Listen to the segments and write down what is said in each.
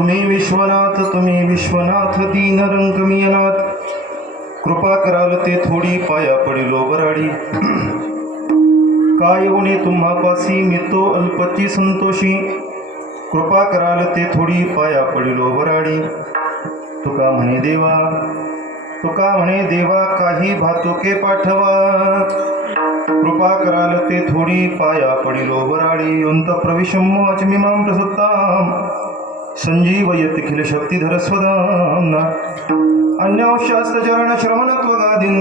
तुम्ही विश्वनाथ दीनरंगमियनाथ, कृपा कराल ते थोडी पाया पडिलो बराडी। काय उणे तुम्हापासी मितो अल्पची संतोषी, कृपा कराल ते थोडी पाया पडिलो बराडी। तुका म्हणे देवा काही भातुके पाठवा, कृपा कराल ते थोडी पाया पडिलो बराडी। योंत प्रविशम वाचमिमां प्रसुप्तां, संजीवयति खिल शक्तिधर स्वदाम्ना। अन्याशास्त्रचरण श्रवणत्वगादीन्,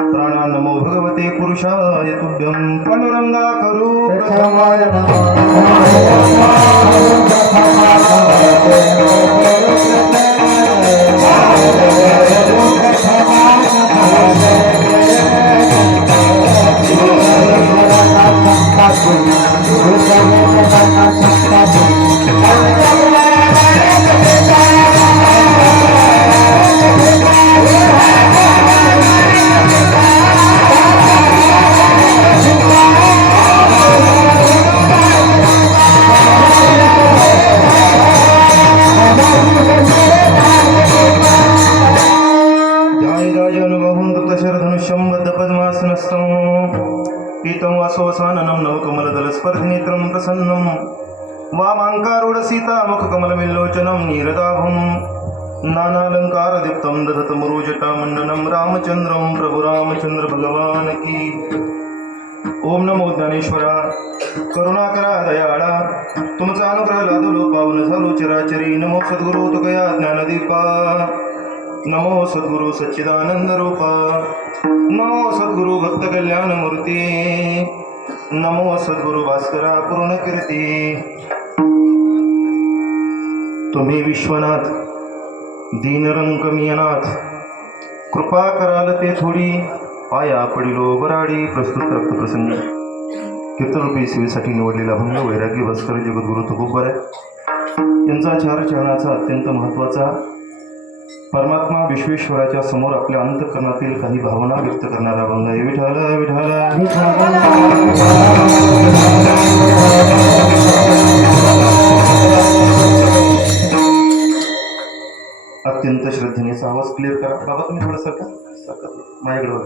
प्राणा नमो भगवते पुरुषाय तुभ्यं। पांडुरंगा करू वासवसाननं नवकमलदलस्पर्धिनेत्रं प्रसन्नं, वामाङ्कारूढ सीतामुखकमलमिल्लोचनं नीरदाभं, नानालङ्कारदीप्तं दधतमुरुजटामण्डनं रामचन्द्रं प्रभु रामचन्द्र भगवान की। ओम नमो ज्ञानेश्वरा, करुणाकरा दयाळा, तुमचा अनुग्रह लादलो पावन झालो चराचरी। नमो सद्गुरु तुकया ज्ञानदीपा, नमो सद्गुरु सच्चिदानंद रूपा, नमो सद्गुरु भक्त कल्याण मूर्ती, नमो सद्गुरु भास्करा पूर्ण कीर्ती। तुम्ही विश्वनाथ दीनरंगमियनाथ, कृपा कराल ते थोडी पाया पडिलो बराडी। प्रस्तुत रक्तप्रसंगी कीर्तनरूपी सेवेसाठी निवडलेला भंग वैरागी भास्कर जगद्गुरु तुकोबर यांचा चार चरणाचा अत्यंत महत्त्वाचा, परमात्मा विश्वेश्वराच्या समोर आपल्या अंतःकरणातील काही भावना व्यक्त करणारा भंग आहे। विठ्ठल विठ्ठल अत्यंत श्रद्धेने आवाज क्लिअर करा बाबा, तुम्ही थोडंसं का माझ्याकडे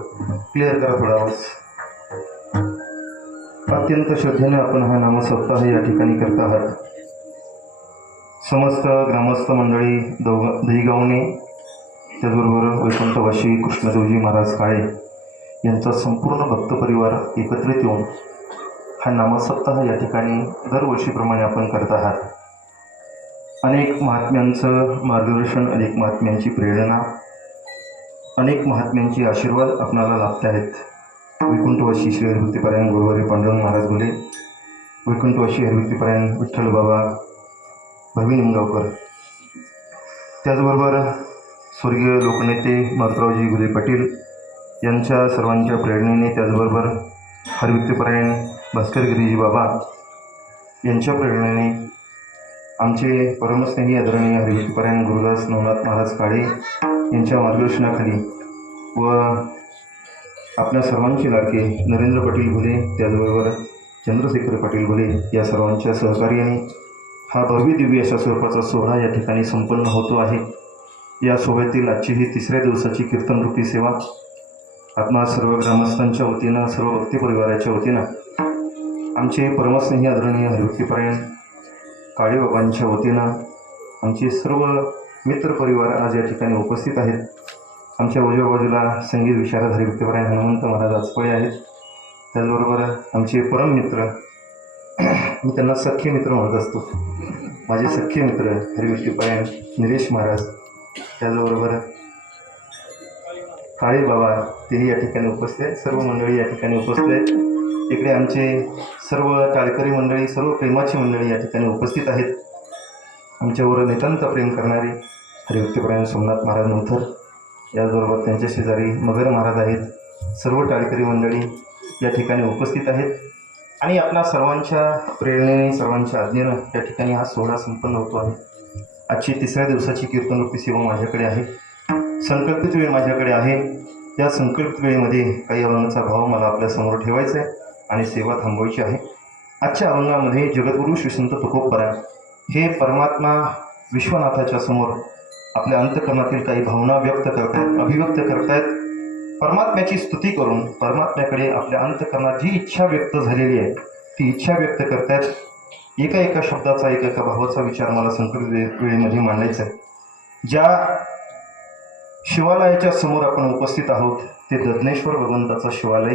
क्लिअर करा थोडा आवाज। अत्यंत श्रद्धेने आपण हा नामसप्ताह या ठिकाणी करत आहात। समस्त ग्रामस्थ मंडळी दहीगावने, त्याचबरोबर वैकुंठवासी कृष्णदेवजी महाराज काळे यांचा संपूर्ण भक्त परिवार एकत्रित येऊन हा नामसप्ताह या ठिकाणी दरवर्षीप्रमाणे आपण करत आहात। अनेक महात्म्यांचं मार्गदर्शन, अनेक महात्म्यांची प्रेरणा, अनेक महात्म्यांचे आशीर्वाद आपणाला लाभत आहेत। वैकुंठवासी श्री हरिभक्तीपरायण गुरुवारी पांडुरंग महाराज गुले, वैकुंठवासी हरिभक्तीपरायण विठ्ठल बाबा भवी निमगावकर, त्याचबरोबर स्वर्गीय लोकनेते मारुतरावजी गुले पाटील यांच्या सर्वांच्या प्रेरणेने, त्याचबरोबर हरिभक्तीपरायण भास्करगिरीजी बाबा यांच्या प्रेरणेने, आमचे परमस्नेही आदरणीय हरिभक्तीपरायण गुरुदास नवनाथ महाराज काळे यांच्या मार्गदर्शनाखाली व आपल्या सर्वांचे लाडके नरेंद्र पाटील घुले, त्याचबरोबर चंद्रशेखर पाटील घुले या सर्वांच्या सहकार्याने हा भव्य दिव्य अशा स्वरूपाचा सोहळा या ठिकाणी संपन्न होतो आहे। या सोहळ्यातील आजची ही तिसऱ्या दिवसाची कीर्तनरूपी सेवा आपणा सर्व ग्रामस्थांच्या वतीनं, सर्व भक्ती परिवाराच्या वतीनं, आमचे परमस्नेही आदरणीय हरिभक्तीपरायण काळेबाबांच्या वतीनं, आमचे सर्व मित्रपरिवार आज या ठिकाणी उपस्थित आहेत। आमच्या उजव्या बाजूला संगीत विशारद हरिभक्तीपरायण हनुमंत महाराज आचपळे आहेत, त्याचबरोबर आमचे परम मित्र, मी त्यांना सख्खे मित्र म्हणत असतो, माझे सख्खे मित्र हरिभक्तीपरायण निलेश महाराज, त्याचबरोबर काळे बाबा तेही या ठिकाणी उपस्थित आहेत। सर्व मंडळी या ठिकाणी उपस्थित आहेत। इकडे आमचे सर्व टाळकरी मंडळी, सर्व प्रेमाची मंडळी या ठिकाणी उपस्थित आहेत। आमच्यावर नितांत प्रेम करणारे हरिभक्तीपरायण सोमनाथ महाराज नंतर, याचबरोबर त्यांच्या शेजारी मगर महाराज आहेत। सर्व टाळकरी मंडळी या ठिकाणी उपस्थित आहेत आणि आपल्या सर्वांच्या प्रेरणेने, सर्वांच्या आज्ञेनं या ठिकाणी हा सोहळा संपन्न होतो आहे। आजची तिसऱ्या दिवसाची कीर्तनरूपी सेवा माझ्याकडे आहे, संकल्पित वेळ माझ्याकडे आहे। या संकल्पित वेळेमध्ये काही अभंगाचा भाव मला आपल्यासमोर ठेवायचा आहे आणि सेवा थांबवायची आहे। आजच्या अभंगामध्ये जगद्गुरू श्री संत तुकोबराय हे परमात्मा विश्वनाथाच्या समोर आपल्या अंतःकरणातील काही भावना व्यक्त करतायत, अभिव्यक्त करतायत. परमात्म्याची स्तुती करून परमात्म्याकडे आपल्या अंतःकरणात जी इच्छा व्यक्त झालेली आहे ती इच्छा व्यक्त करतायत. एका एका शब्दाचा, एका एका भावाचा विचार मला संकलित वेळेमध्ये मांडायचा आहे. ज्या शिवालयाच्या समोर आपण उपस्थित आहोत ते ददनेश्वर भगवंताचं शिवालय.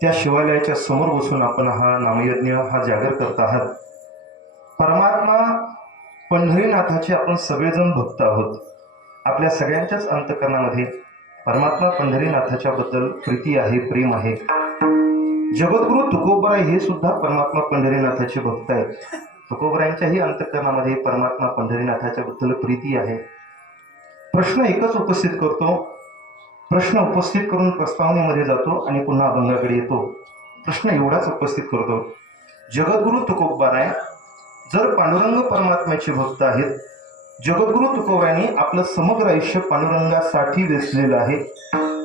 त्या शिवालयाच्या समोर बसून आपण हा नामयज्ञ, हा जागर करत आहात. परमात्मा पंढरीनाथाचे आपण सगळेजण भक्त आहोत. आपल्या सगळ्यांच्याच अंतःकरणामध्ये परमात्मा पंढरीनाथाच्या बद्दल प्रीती आहे, प्रेम आहे. जगद्गुरु तुकोबराय हे सुद्धा परमात्मा पंढरीनाथाचे भक्त आहेत. तुकोबरायांच्याही अंतःकरणामध्ये परमात्मा पंढरीनाथाच्या बद्दल प्रीती आहे. प्रश्न एकच उपस्थित करतो, प्रश्न उपस्थित करून प्रस्तावनेमध्ये जातो आणि पुन्हा अभंगाकडे येतो. प्रश्न एवढाच उपस्थित करतो, जगद्गुरु तुकोबराय जर पांडुरंग परमात्म्याचे भक्त आहेत, जगद्गुरु तुकोबरायांनी आपलं समग्र आयुष्य पांडुरंगासाठी वेचलेलं आहे.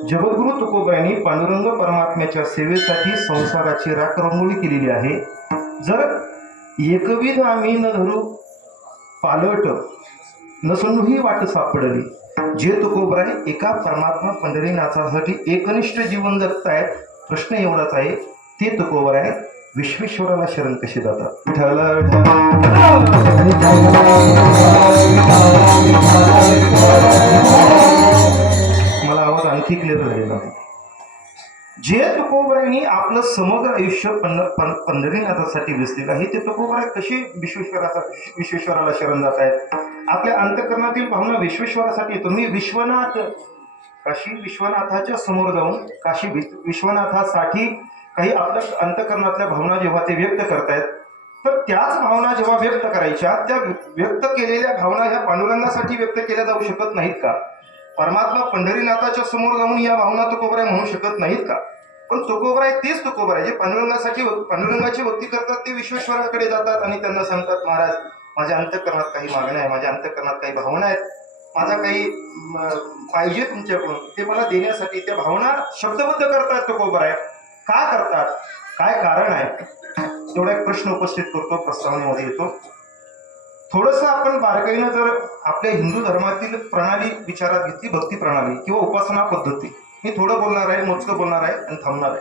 जगद्गुरु तुकोबरायांनी पांडुरंग परमात्म्याच्या सेवेसाठी संसाराची राखरंगोळी केलेली आहे. जर एकविध आम्ही न धरू पालट नसूनही वाट सापडली, जे तुकोबराय एका परमात्मा पंढरीनाथासाठी एकनिष्ठ जीवन जगतायत. प्रश्न एवढाच आहे, ते तुकोबराय विश्वेश्वराला शरण कशी जातात? मला आवाज आणखी क्लिअर झालेला आहे. जे तुकोबरायांनी आपलं समग्र आयुष्य पंढरीनाथासाठी वेचलेलं आहे, ते तुकोबराय कशी विश्वेश्वराला शरण जात आहेत? आपल्या अंतःकरणातील भावना विश्वेश्वरासाठी. तुम्ही विश्वनाथ, काशी विश्वनाथाच्या समोर जाऊन काशी विश्वनाथासाठी काही आपल्या अंतःकरणातल्या भावना जेव्हा ते व्यक्त करतायत, तर त्याच भावना जेव्हा व्यक्त करायच्या, त्या व्यक्त केलेल्या भावना ह्या पांडुरंगासाठी व्यक्त केल्या जाऊ शकत नाहीत का? परमात्मा पंढरीनाथाच्या समोर जाऊन या भावना तुकोबराय म्हणू शकत नाहीत का? पण तुकोबराय तेच तुकोबराय जे पांडुरंगाची भक्ती करतात, ते विश्वेश्वराकडे जातात आणि त्यांना सांगतात, महाराज माझ्या अंतःकरणात काही मागण्या आहे, माझ्या अंतःकरणात काही भावना आहेत, माझा काही पाहिजे तुमच्याकडून, ते मला देण्यासाठी त्या भावना शब्दबद्ध करतात तुकोबराय. का करतात? काय कारण आहे? एवढा एक प्रश्न उपस्थित करतो, प्रस्तावनेमध्ये येतो. थोडंसं आपण बारकाईनं जर आपल्या हिंदू धर्मातील प्रणाली विचारात घेतली, भक्ती प्रणाली किंवा उपासना पद्धती, मी थोडं बोलणार आहे, मोजकं बोलणार आहे आणि थांबणार आहे.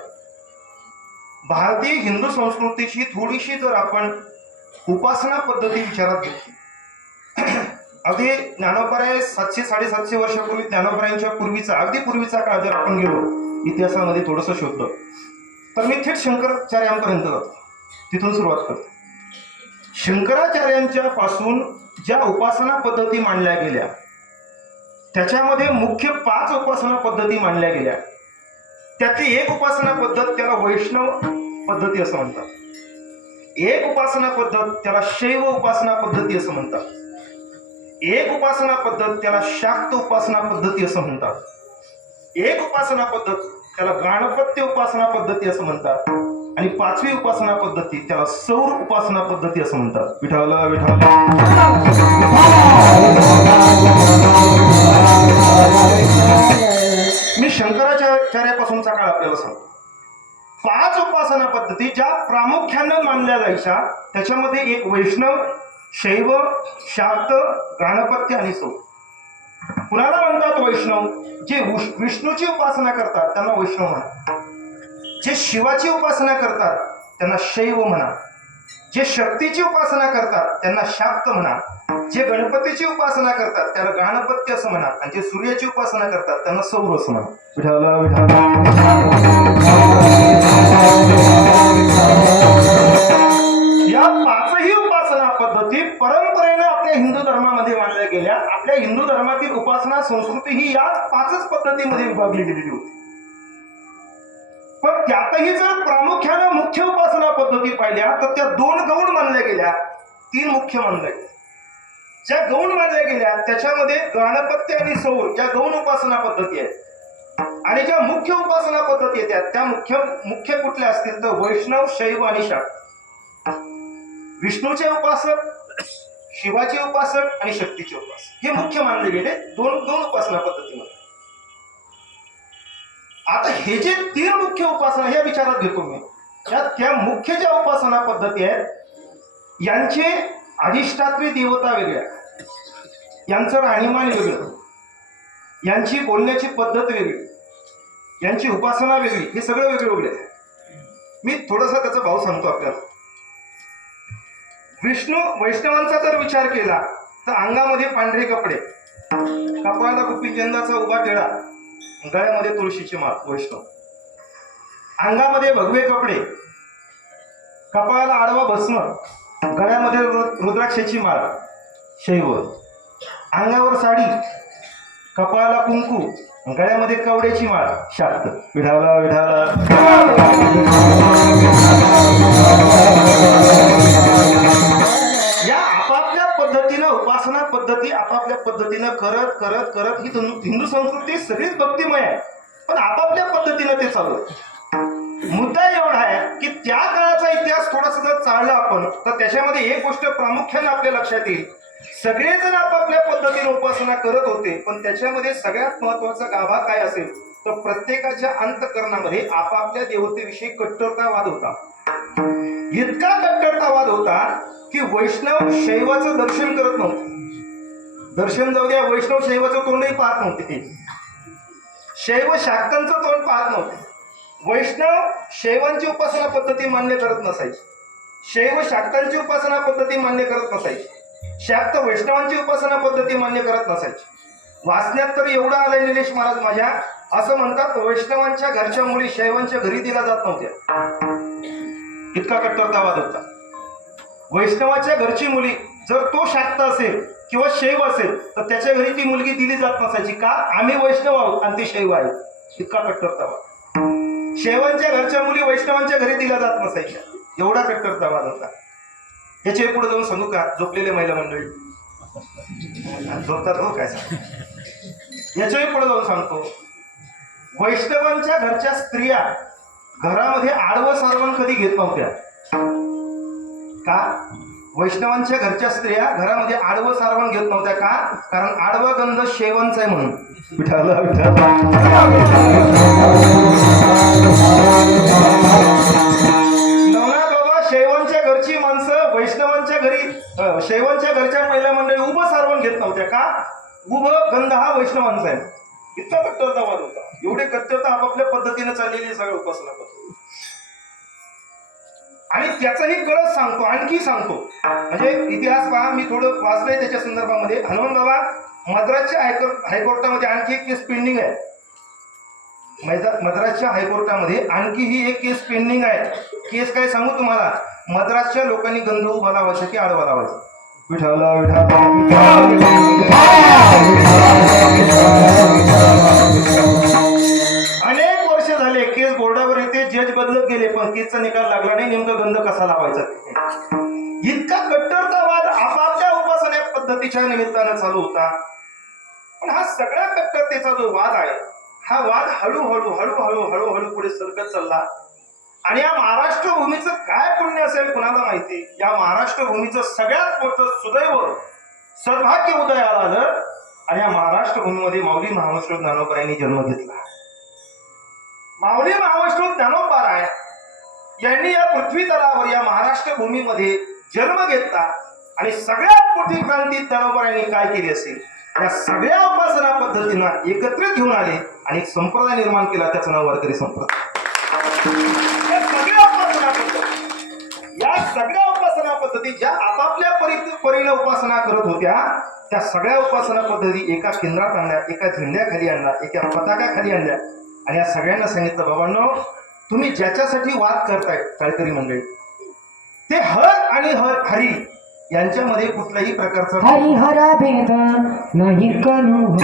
भारतीय हिंदू संस्कृतीची थोडीशी जर आपण उपासना पद्धती विचारात घेतली, अगदी ज्ञानोबराय 700-750 वर्षापूर्वी, ज्ञानोबरायांच्या पूर्वीचा, अगदी पूर्वीचा काळ जर आपण गेलो इतिहासामध्ये थोडंसं शोधलं, तर मी थेट शंकराचार्यांपर्यंत जातो, तिथून सुरुवात करतो. शंकराचार्यांच्या पासून ज्या उपासना पद्धती मांडल्या गेल्या, त्याच्यामध्ये मुख्य 5 उपासना पद्धती मांडल्या गेल्या. त्यातली एक उपासना पद्धत त्याला वैष्णव पद्धती असं म्हणतात. एक उपासना पद्धत त्याला शैव उपासना पद्धती असं म्हणतात. एक उपासना पद्धत त्याला शाक्त उपासना पद्धती असं म्हणतात. एक उपासना पद्धत त्याला गणपत्य उपासना पद्धती असं म्हणतात. आणि 5वी उपासना पद्धती त्याला सौर उपासना पद्धती असं म्हणतात. विठाला विठाला. मी शंकराचार्यापासूनचा काळ आपल्याला सांगतो. 5 उपासना पद्धती ज्या प्रामुख्यानं मानल्या जायच्या, त्याच्यामध्ये एक वैष्णव, शैव, शाक्त, गणपत्य आणि सौर. कुणाला म्हणतात वैष्णव? जे विष्णूची उपासना करतात त्यांना वैष्णव म्हणा. जे शिवाची उपासना करतात त्यांना शैव म्हणा. जे शक्तीची उपासना करतात त्यांना शाक्त म्हणा. जे गणपतीची उपासना करतात त्याला गणपत्य असं म्हणा. आणि जे सूर्याची उपासना करतात त्यांना सौर असं म्हणा. विठाला विठाला. या 5ही उपासना पद्धती परंपरेनं आपल्या हिंदू धर्मामध्ये मानल्या गेल्या. आपल्या हिंदू धर्मातील उपासना संस्कृती ही या 5च पद्धतीमध्ये विभागली गेलेली होती. पण त्यातही जर प्रामुख्याने मुख्य उपासना पद्धती पाहिल्या तर त्या 2 गौण मानल्या गेल्या, 3 मुख्य मानल्या गेल्या. ज्या गौण मानल्या गेल्या त्याच्यामध्ये गणपत्य आणि सौर या गौण उपासना पद्धती आहेत. आणि ज्या मुख्य उपासना पद्धती येतात त्या मुख्य कुठल्या असतील तर वैष्णव, शैव आणि शाक्त. विष्णूचे उपासक, शिवाचे उपासक आणि शक्तीचे उपासक हे मुख्य मानले गेले 2 उपासना पद्धतीमध्ये. आता हे जे 3 मुख्य उपासना हे विचारात घेतो मी. त्या मुख्य ज्या उपासना पद्धती आहेत यांचे अधिष्ठात्री देवता वेगळ्या, यांचं राहणीमान वेगळं, यांची बोलण्याची पद्धत वेगळी, यांची उपासना वेगळी, हे सगळं वेगळं वेगळं आहे. मी थोडासा त्याचा भाव सांगतो आपल्याला. वैष्णवांचा जर विचार केला तर अंगामध्ये पांढरे कपडे, कपाळाला गोपीचंदाचा उभा टिळा, गळ्यामध्ये तुळशीची माळ वैष्णव. अंगामध्ये भगवे कपडे, कपाळाला आडवा भस्म, गळ्यामध्ये रुद्राक्षाची माळ शैव. अंगावर साडी, कपाळाला कुंकू, गळ्यामध्ये कवड्याची माळ शाक्त. विढावला विढावला. या आपापल्या पद्धतीनं उपासना पद्धती आपापल्या पद्धतीनं करत करत करत ही हिंदू संस्कृती सगळीच भक्तिमय आहे, पण आपापल्या पद्धतीनं ते चालू आहे. मुद्दा एवढा आहे की त्या काळाचा इतिहास थोडासा जर चालला आपण तर त्याच्यामध्ये एक गोष्ट प्रामुख्याने आपल्या लक्षात येईल. सगळेजण आपापल्या पद्धतीने उपासना करत होते, पण त्याच्यामध्ये सगळ्यात महत्वाचा गाभा काय असेल तर प्रत्येकाच्या अंतःकरणामध्ये आपापल्या देवतेविषयी कट्टरतावाद होता. इतका कट्टरतावाद होता की वैष्णव शैवाचं दर्शन करत नव्हते. दर्शन जाऊ द्या, वैष्णव शैवाचं तोंडही पाहत नव्हते, शैव शाक्तांचं तोंड पाहत नव्हते. वैष्णव शैवांची उपासना पद्धती मान्य करत नसायची, शैव शाक्तांची उपासना पद्धती मान्य करत नसायची, शाक्त वैष्णवांची उपासना पद्धती मान्य करत नसायची. वाचण्यात तर एवढं आलंय निलेश महाराज माझ्या, असं म्हणतात वैष्णवांच्या घरच्या मुली शैवांच्या घरी दिल्या जात नव्हत्या. इतका कट्टरतावाद होता. वैष्णवाच्या घरची मुली जर तो शाक्त असेल किंवा शैव असेल तर त्याच्या घरी ती मुलगी दिली जात नसायची. का? आम्ही वैष्णव आहोत आणि ती शैव आहे. इतका कट्टरतावाद. शैवांच्या घरच्या मुली वैष्णवांच्या घरी दिल्या जात नसायच्या. एवढा कट्टरतावाद होता. याच्या पुढे जाऊन सांगू का? झोपलेले महिला मंडळी झोपतात हो काय सांग. याच्याही पुढे जाऊन सांगतो, वैष्णवांच्या घरच्या स्त्रिया घरामध्ये आडवं सारवण कधी घेत नव्हत्या. का? वैष्णवांच्या घरच्या स्त्रिया घरामध्ये आडवं सारवण घेत नव्हत्या. का? कारण आडवा गंध शैवांचा आहे म्हणून. विठाला विठाला. नवना बाबा, शैवांच्या घरची माणसं वैष्णवांच्या घरी शैवांच्या घरच्या महिला मंडळी उभं सारवण घेत नव्हत्या. का? उभं गंध हा वैष्णवांचा आहे. इतका कट्टरतावाद होता. एवढे कट्टरता आपापल्या पद्धतीने चाललेली सगळं उपासना पद्धती. आणि त्याचाही गरज सांगतो, आणखी सांगतो. म्हणजे इतिहास पहा, मी थोडं वाचलंय त्याच्या संदर्भामध्ये. हनुमान बाबा, मद्रासच्या हायकोर्टामध्ये आणखी एक केस पेंडिंग आहे. मद्रासच्या हायकोर्टामध्ये आणखी ही एक केस पेंडिंग आहे. केस काय सांगू तुम्हाला? मद्रासच्या लोकांनी गंध उभा लावायचा की आडवा लावायचा. विठाला विठाला. अनेक वर्ष झाले केस बोर्डावर येते, जज बदलत गेले, पण केसचा निकाल लागला नाही नेमका गंध कसा लावायचा. इतका कट्टरतावाद आपापल्या उपासना पद्धतीच्या निमित्तानं चालू होता. पण हा सगळ्या कट्टरतेचा जो वाद आहे, हा वाद हळूहळू हळूहळू हळूहळू पुढे सरकत चालला. आणि या महाराष्ट्र भूमीचं काय पुण्य असेल कुणाला माहिती. या महाराष्ट्र भूमीचं सगळ्यात मोठं सुदैव सद्भाग्य उदयाला आलं आणि या महाराष्ट्र भूमीमध्ये माऊली महावैष्णव ज्ञानोबा यांनी जन्म घेतला. माऊली महावैष्णव ज्ञानोबा यांनी या पृथ्वी तलावर या महाराष्ट्र भूमीमध्ये जन्म घेतला आणि सगळ्यात मोठी क्रांती ज्ञानोबा यांनी काय केली असेल, या सगळ्या उपासना पद्धतींना एकत्रित घेऊन आले आणि एक संप्रदाय निर्माण केला. त्याचं नाव वारकरी संप्रदाय. या सगळ्या उपासना पद्धती ज्या आपापल्या परीने उपासना करत होत्या, त्या सगळ्या उपासना पद्धती एका केंद्रात आणल्या, एका झेंड्याखाली आणल्या, एका पताकाखाली आणल्या आणि या सगळ्यांना सांगितलं, बाबांनो, तुम्ही ज्याच्यासाठी वाद करताय टाळकरी मंडळी, ते हर आणि हरी यांच्यामध्ये कुठल्याही प्रकारचा हरिहरा भेद नाही करू.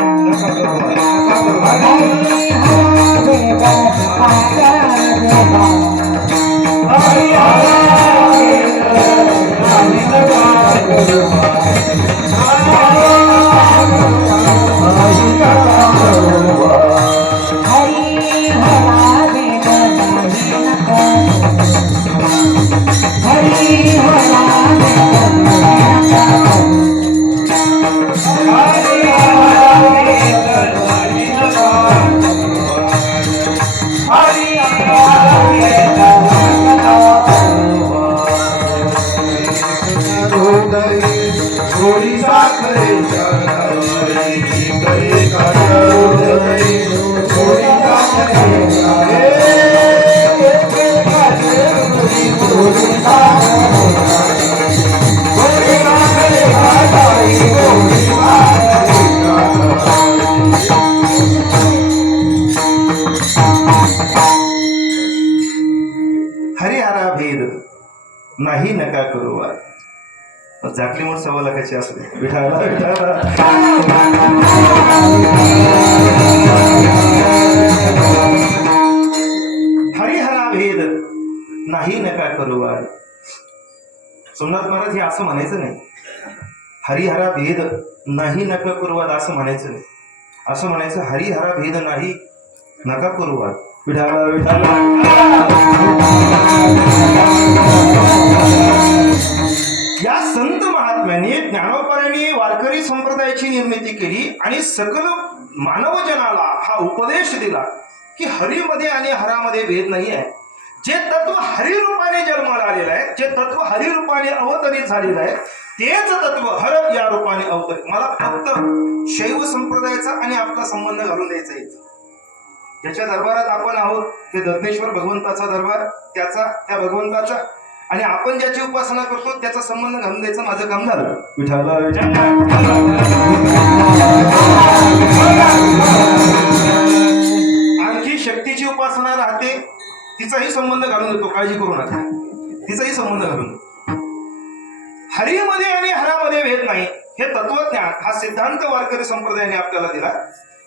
हरी हरिहरा भेद नाही नका करू वाद. झाकली म्हणून 1.25 लाखाची असते. विठाला विठाला. हरिहरा भेद नाही नका करू वाद. सोमनाथ महाराज हे असं म्हणायचं नाही. हरिहरा भेद नाही नका करू वाद असं म्हणायचं नाही. असं म्हणायचं हरिहरा भेद नाही नका करू वाद. विठाला विठाला. या संत महात्म्याने ज्ञानोबरांनी वारकरी संप्रदायाची निर्मिती केली आणि सकल मानवजनाला हा उपदेश दिला की हरीमध्ये आणि हरामध्ये भेद नाही आहे. जे तत्व हरिरूपाने जन्माला आलेलं आहे, जे तत्व हरिरूपाने अवतरित झालेलं आहे, तेच तत्व हर या रूपाने अवतरित. मला फक्त शैव संप्रदायाचा आणि आपला संबंध घालून द्यायचा आहे. ज्याच्या दरबारात आपण आहोत ते दत्तेश्वर भगवंताचा दरबार, त्या भगवंताचा, आणि आपण ज्याची उपासना करतो त्याचा संबंध घालून द्यायचं माझं काम झालं. विठाला विठाला. आणखी शक्तीची उपासना राहते, तिचाही संबंध घालून देतो, काळजी करू नका, तिचाही संबंध घालून देतो. हरीमध्ये आणि हरामध्ये भेद नाही हे तत्वज्ञान हा सिद्धांत वारकरी संप्रदायाने आपल्याला दिला.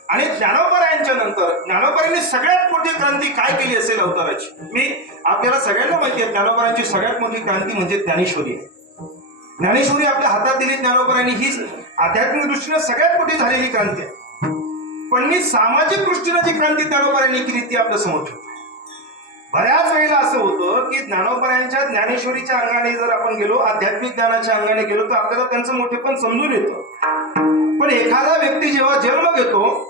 आणि ज्ञानोबरायांच्या नंतर ज्ञानोबरांनी सगळ्यात मोठी क्रांती काय केली असेल अवताराची. मी आपल्याला सगळ्यांना माहिती आहे ज्ञानोबरांची सगळ्यात मोठी क्रांती म्हणजे ज्ञानेश्वरी आहे. ज्ञानेश्वरी आपल्या हातात दिली ज्ञानोबरांनी, हीच आध्यात्मिक दृष्टीने सगळ्यात मोठी झालेली क्रांती आहे. पण मी सामाजिक दृष्टीने जी क्रांती ज्ञानोबरांनी केली ती आपल्या समोर ठेवतो. बऱ्याच वेळेला असं होतं की ज्ञानोबरांच्या ज्ञानेश्वरीच्या अंगाने जर आपण गेलो, आध्यात्मिक ज्ञानाच्या अंगाने गेलो, तर आपल्याला त्यांचं मोठेपण समजून येतं. पण एखादा व्यक्ती जेव्हा जन्म घेतो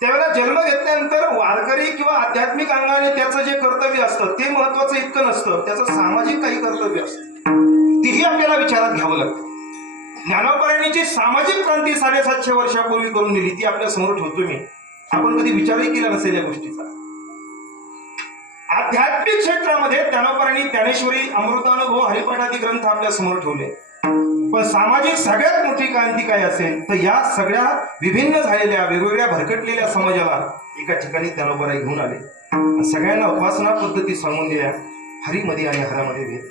त्यावेळेला जन्म घेतल्यानंतर वारकरी किंवा आध्यात्मिक अंगाने त्याचं जे कर्तव्य असतं ते महत्वाचं इतकं नसतं, त्याचं सामाजिक काही कर्तव्य असतं, तीही आपल्याला विचारात घ्यावं लागतं. ज्ञानोबरांनी जी सामाजिक क्रांती 750 वर्षापूर्वी करून दिली ती आपल्या समोर ठेवतो मी. आपण कधी विचारही केला नसेल या गोष्टीचा. आध्यात्मिक क्षेत्रामध्ये ज्ञानोबरांनी ज्ञानेश्वरी, अमृतानुभव, हरिपाठादी ग्रंथ आपल्या समोर ठेवले. पण सामाजिक सगळ्यात मोठी क्रांती काय असेल तर या सगळ्या विभिन्न झालेल्या वेगवेगळ्या भरकटलेल्या समाजाला एका ठिकाणी ज्ञानोबराई घेऊन आले. सगळ्यांना उपासना पद्धती सांगून दिल्या, हरीमध्ये आणि हरामध्ये भेद.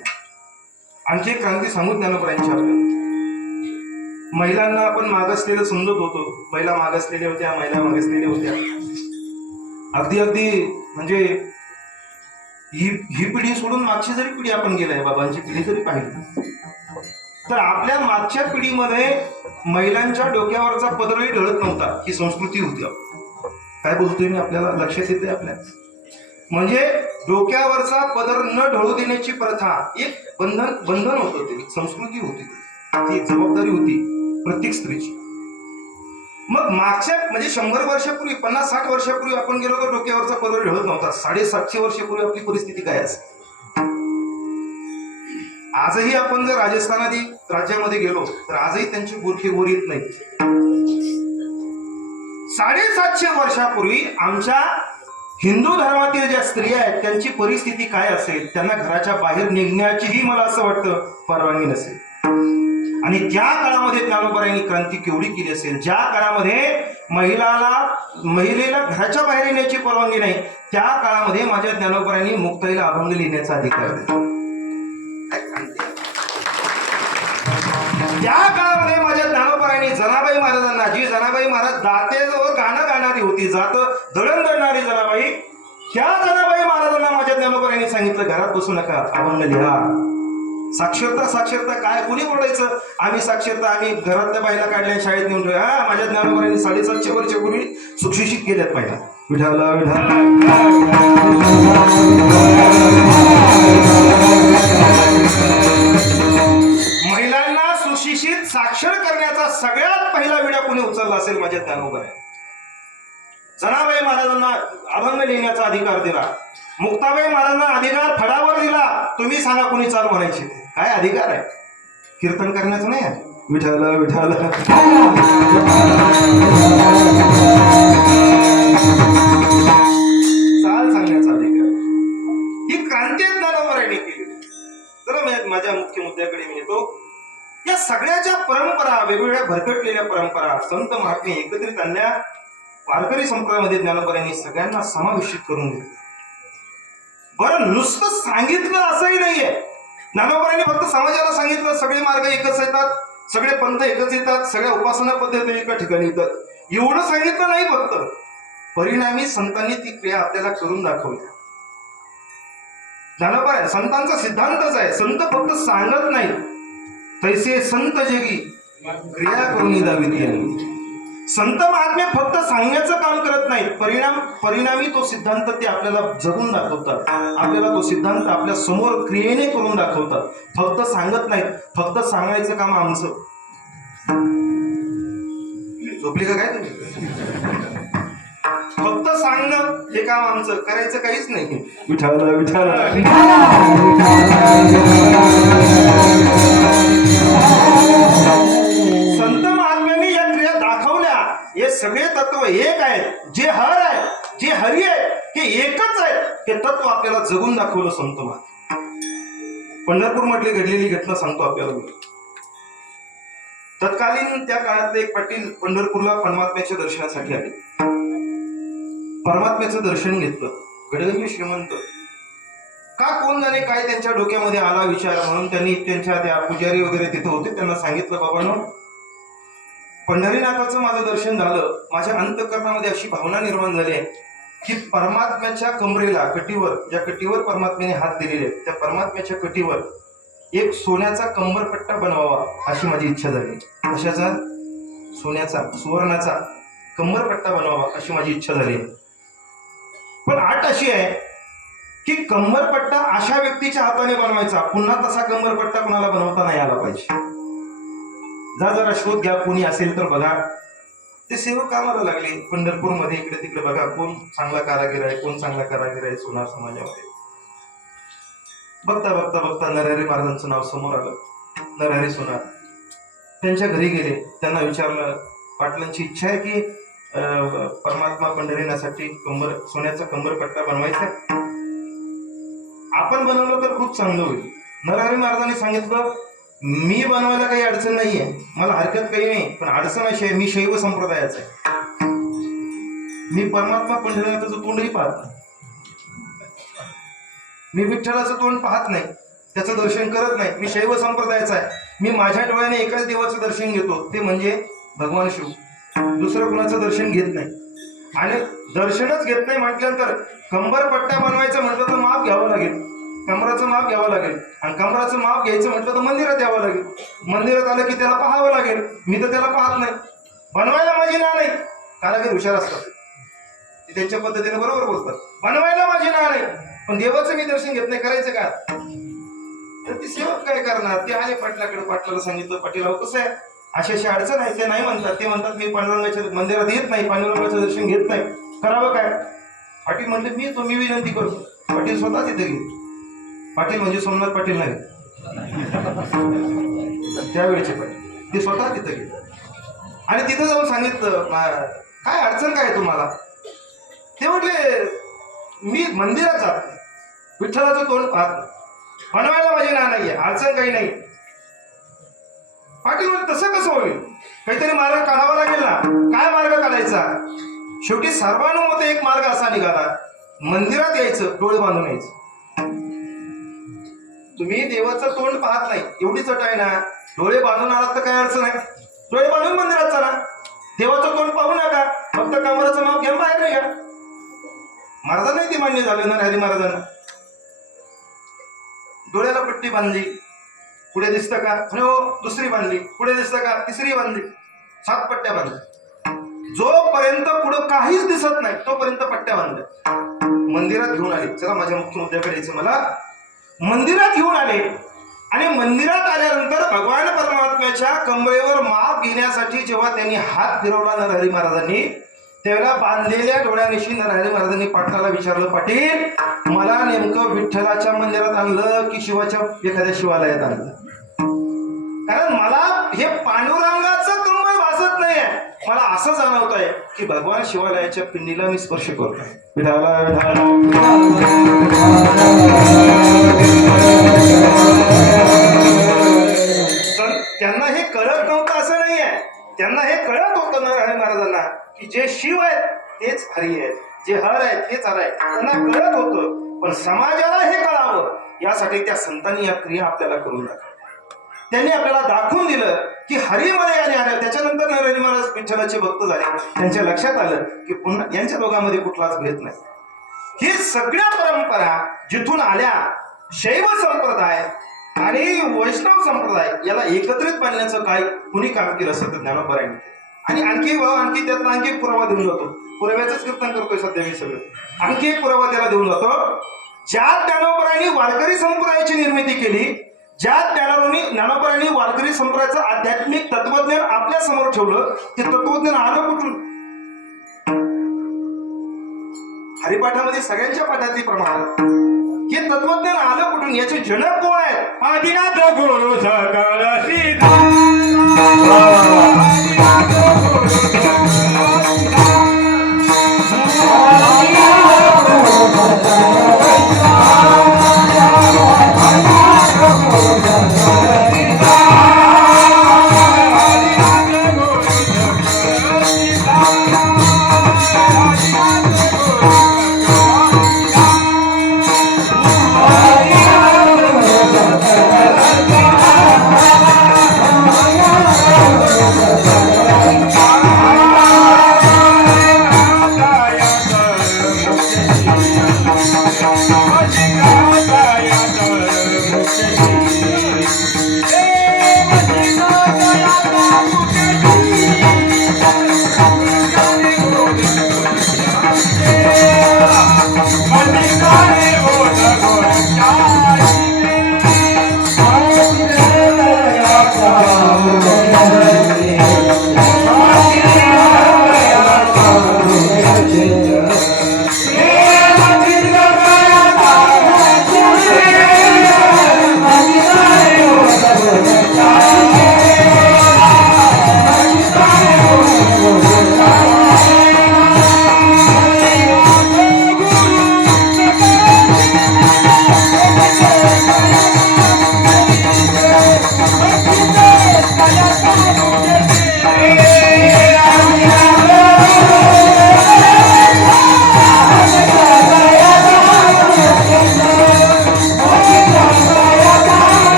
आणखी एक क्रांती सांगू ज्ञानोबरांची आपल्याला. महिलांना आपण मागासलेलं समजत होतो, महिला मागासलेल्या होत्या, महिला मागासलेल्या होत्या. अगदी म्हणजे ही पिढी सोडून मागची जरी पिढी आपण गेलाय, बाबांची पिढी जरी पाहिली तर आपल्या मागच्या पिढीमध्ये महिलांच्या डोक्यावरचा पदरही ढळत नव्हता, ही संस्कृती होती. काय बोलतोय मी, आपल्याला लक्षात येते आपल्या. म्हणजे डोक्यावरचा पदर न ढळू देण्याची प्रथा एक बंधन होतं, ते संस्कृती होती, ती जबाबदारी होती प्रत्येक स्त्रीची. मग मागच्या म्हणजे 100 वर्षापूर्वी, 50-60 वर्षापूर्वी आपण गेलो तर डोक्यावरचा पदर ढळत नव्हता. 750 वर्षापूर्वी आपली परिस्थिती काय असेल. आजही आपण जर राजस्थान आदी राज्यामध्ये गेलो तर आजही त्यांची बुरखी वर येत नाही. 750 वर्षापूर्वी आमच्या हिंदू धर्मातील ज्या स्त्रिया आहेत त्यांची परिस्थिती काय असेल, त्यांना घराच्या बाहेर निघण्याचीही मला असं वाटतं परवानगी नसेल. आणि त्या काळामध्ये ज्ञानोबरांनी क्रांती केवढी केली असेल. ज्या काळामध्ये महिलेला घराच्या बाहेर येण्याची परवानगी नाही, त्या काळामध्ये माझ्या ज्ञानोबरांनी मुक्ताईला अभंग लिहिण्याचा अधिकार दिला. त्या काळामध्ये माझ्या ज्ञानोबरांनी जनाबाई महाराजांना, जी जनाबाई महाराज दातेवर गाणं गाणारी होती, जात दळण दळणारी जनाबाई, त्या जनाबाई महाराजांना माझ्या ज्ञानोबरांनी सांगितलं घरात बसू नका, अभंग लिहा. साक्षरता काय, कुणी बोलायचं आम्ही साक्षरता, आम्ही घरातल्या बाईला काढल्या शाळेत नेऊन ठेवल्या. माझ्या ज्ञानोबरांनी 750 वर्षापूर्वी सुशिक्षित केल्यात बाईला. विठाला विठाला. महिलांना सुशिक्षित साक्षर करण्याचा सगळ्यात पहिला विडा कुणी उचलला असेल माझ्या ज्ञानोबरांनी. जनाबाई महाराजांना अभंग लिहिण्याचा अधिकार दिला. मुक्ताबाई महाराजांना अधिकार फडावर दिला. तुम्ही सांगा कुणी चाल म्हणायची, काय अधिकार आहे, कीर्तन करण्याचं नाही आहे. विठाला विठाला चाल सांगण्याचा अधिकार ही क्रांती ज्ञानोबरांनी केली. जरा माझ्या मुख्य मुद्द्याकडे मी येतो. या सगळ्याच्या परंपरा, वेगवेगळ्या भरकटलेल्या परंपरा, संत महात्मे एकत्रित आणल्या. वारकरी संप्रदायामध्ये ज्ञानोबरांनी सगळ्यांना समाविष्ट करून घेतलं. बरं, नुसतं सांगितलं असंही नाहीये. ज्ञानोबरांनी फक्त समाजाला सांगितलं सगळे मार्ग एकच येतात, सगळे पंथ एकच येतात, सगळ्या उपासना पद्धती एका ठिकाणी येतात, एवढं सांगितलं नाही. फक्त परिणामी संतांनी ती क्रिया आपल्याला करून दाखवल्या. ज्ञानोबा संतांचा सिद्धांतच आहे, संत फक्त सांगत नाही, तैसे संत जगी क्रिया करून दाविती. संत महात्मे फक्त सांगण्याचं काम करत नाहीत, परिणामी तो सिद्धांत ते आपल्याला जगून दाखवतात. आपल्याला तो सिद्धांत आपल्या समोर क्रियेने करून दाखवतात. फक्त सांगत नाहीत, फक्त सांगायचं काम आमचं. झोपली का काय तुम्ही? फक्त सांगणं हे काम आमचं, करायचं काहीच नाही. विठाला विठाला संत महात्म्यांनी या क्रिया दाखवल्या. हे सगळे तत्व एक आहेत, जे हर आहे, जे हरी आहे, हे एकच आहे. हे तत्व आपल्याला जगून दाखवलं संत महात्मा. पंढरपूर मधली घडलेली घटना सांगतो आपल्याला. तत्कालीन त्या काळातले एक पाटील पंढरपूरला परमात्म्याच्या दर्शनासाठी आले. परमात्म्याचं दर्शन घेतलं. गडगंजी श्रीमंत, का कोण जाणे काय त्यांच्या डोक्यामध्ये आला विचार, म्हणून त्यांनी त्यांच्या त्या पुजारी वगैरे तिथं होते त्यांना सांगितलं, बाबांनो, पंढरीनाथाचं माझं दर्शन झालं. माझ्या अंतःकरणामध्ये अशी भावना निर्माण झाली आहे की परमात्म्याच्या कमरेला, कटीवर, ज्या कटीवर परमात्म्याने हात दिलेले आहेत, त्या परमात्म्याच्या कटीवर एक सोन्याचा कंबरपट्टा बनवावा अशी माझी इच्छा झाली. कशाचा? सोन्याचा, सुवर्णाचा कंबरपट्टा बनवावा अशी माझी इच्छा झाली. पण अट अशी आहे की कंबरपट्टा अशा व्यक्तीच्या हाताने बनवायचा, पुन्हा तसा कंबरपट्टा कोणाला बनवता नाही आला पाहिजे. जरा शोध घ्या, कोणी असेल तर बघा. ते सेवक कामाला लागले पंढरपूरमध्ये, इकडे तिकडे बघा कोण चांगला कारागीर आहे, कोण चांगला कारागीर आहे सोनार समाजामध्ये. बघता बघता बघता नरहरी महाराजांचं नाव समोर आलं. नरहरी सोनार त्यांच्या घरी गेले. त्यांना विचारलं, पाटलांची इच्छा आहे की परमात्मा पंढरीनाथसाठी सोन्याचा कंबरपट्टा बनवायचा. आपण बनवलं तर खूप चांगलं होईल. नरहरी महाराजांनी सांगितलं, मी बनवायला काही अडचण नाहीये, मला हरकत काही नाही, पण अडचण अशी आहे, मी शैव संप्रदायाचा आहे. मी परमात्मा पंढरीनाथाचं तोंडही पाहत नाही, मी विठ्ठलाचं तोंड पाहत नाही, त्याचं दर्शन करत नाही. मी शैव संप्रदायाचा आहे. मी माझ्या डोळ्याने एकाच देवाचं दर्शन घेतो, ते म्हणजे भगवान शिव. दुसरं कुणाचं दर्शन घेत नाही. आणि दर्शनच घेत नाही म्हटल्यानंतर कंबरपट्टा बनवायचं म्हटलं तर माप घ्यावं लागेल, कमराचं माप घ्यावं लागेल. आणि कमराचं माप घ्यायचं म्हटलं तर मंदिरात यावं लागेल. मंदिरात आलं की त्याला पाहावं लागेल. मी तर त्याला पाहत नाही. बनवायला माझी ना नाही. कारागीर हुशार असतात, ते त्यांच्या पद्धतीने बरोबर बोलतात. बनवायला माझी ना नाही, पण देवाचं मी दर्शन घेत नाही, करायचं का? तर ती सेवक काय करणार? ते आले पाटलाकडे. पाटलाला सांगितलं, पाटील कसं आहे, अशी अशी अडचण आहे. ते नाही म्हणतात. ते म्हणतात मी पांडुरंगाच्या मंदिरात येत नाही, पांडुरंगाचं दर्शन घेत नाही, करावं काय? पाटील म्हणले, मी विनंती करतो. पाटील स्वतः तिथे गेले. पाटील म्हणजे सोमनाथ पाटील नाही, त्यावेळेचे पाटील. ते स्वतः तिथे गेले आणि तिथं जाऊन सांगितलं, काय अडचण काय तुम्हाला? ते म्हटले, मी मंदिरात जात नाही, विठ्ठलाचं तोंड पाहत नाही, बनवायला माझी ना नाहीये, अडचण काही नाही. पाटील म्हणजे तसं कसं होईल? काहीतरी मार्ग काढावा लागेल ना. काय मार्ग काढायचा? शेवटी सर्वानुमते एक मार्ग असा निघाला, मंदिरात यायचं, डोळे बांधून यायचं. तुम्ही देवाचं तोंड पाहत नाही, एवढीच अट आहे ना. डोळे बांधून आलात तर काय अडचण आहे? डोळे बांधून मंदिरात चला. देवाचं तोंड पाहू नका, फक्त कमराचं माप घ्या, बाहेर नाही का? महाराजांनाही ते मान्य झालं ना. हरी महाराजांना डोळ्याला पट्टी बांधली, पुढे दिसतं का? हो, दुसरी बांधली. पुढे दिसतं का? तिसरी बांधली. 7 पट्ट्या बांधल्या. जोपर्यंत पुढं काहीच दिसत नाही तोपर्यंत पट्ट्या बांधल्या. मंदिरात घेऊन आले. चला माझ्या मुख्य मुद्द्याकडे यायचं मला. मंदिरात घेऊन आले आणि मंदिरात आल्यानंतर भगवान परमात्म्याच्या कमरेवर माप घेण्यासाठी जेव्हा त्यांनी हात फिरवला नरहरी महाराजांनी, त्यावेळेला बांधलेल्या डोळ्यानिशी नरहरी महाराजांनी पाटलाला विचारलं, पाटील मला नेमकं विठ्ठलाच्या मंदिरात आणलं की शिवाच्या एखाद्या शिवालयात आणलं? कारण मला हे पांडुरंगाचं कंबळ भासत नाहीये, मला असं जाणवत आहे की भगवान शिवालयाच्या पिंडीला मी स्पर्श करतोय. विठाला विठाला त्यांना हे कळत नव्हतं असं नाहीये, त्यांना हे कळत होतं महाराजांना की जे शिव आहेत तेच हरी आहेत, जे हर आहेत तेच हर आहेत, त्यांना कळत होतं. पण समाजाला हे कळावं यासाठी त्या संतांनी या क्रिया आपल्याला करून दाखवल्या. त्यांनी आपल्याला दाखवून दिलं की हरीमध्ये आणि आले. त्याच्यानंतर नरहरी महाराज विठ्ठलाचे भक्त झाले. त्यांच्या लक्षात आलं की पुन्हा यांच्या दोघांमध्ये कुठलाच भेद नाही. ही सगळ्या परंपरा जिथून आल्या, शैव संप्रदाय आणि वैष्णव संप्रदाय याला एकत्रित बांधण्याचं काय कुणी काम केलं असं तर ज्ञानोबारायांनी. आणि आणखी त्यातला आणखी एक पुरावा देऊन जातो. पुराव्याचंच कीर्तन करतोय सध्या मी सगळं. आणखी एक पुरावा त्याला देऊन जातो. ज्या ज्ञानोबारांनी वारकरी संप्रदायाची निर्मिती केली, ज्या ज्ञानोबारांनी वारकरी संप्रदायाचं आध्यात्मिक तत्वज्ञान आपल्या समोर ठेवलं, ते तत्वज्ञान आलं कुठून? हरिपाठामध्ये सगळ्यांच्या पाठातील प्रमाण हे तत्वज्ञान आलं कुठून? याचे जनक कोण आहेत? आदिनाथ गुरु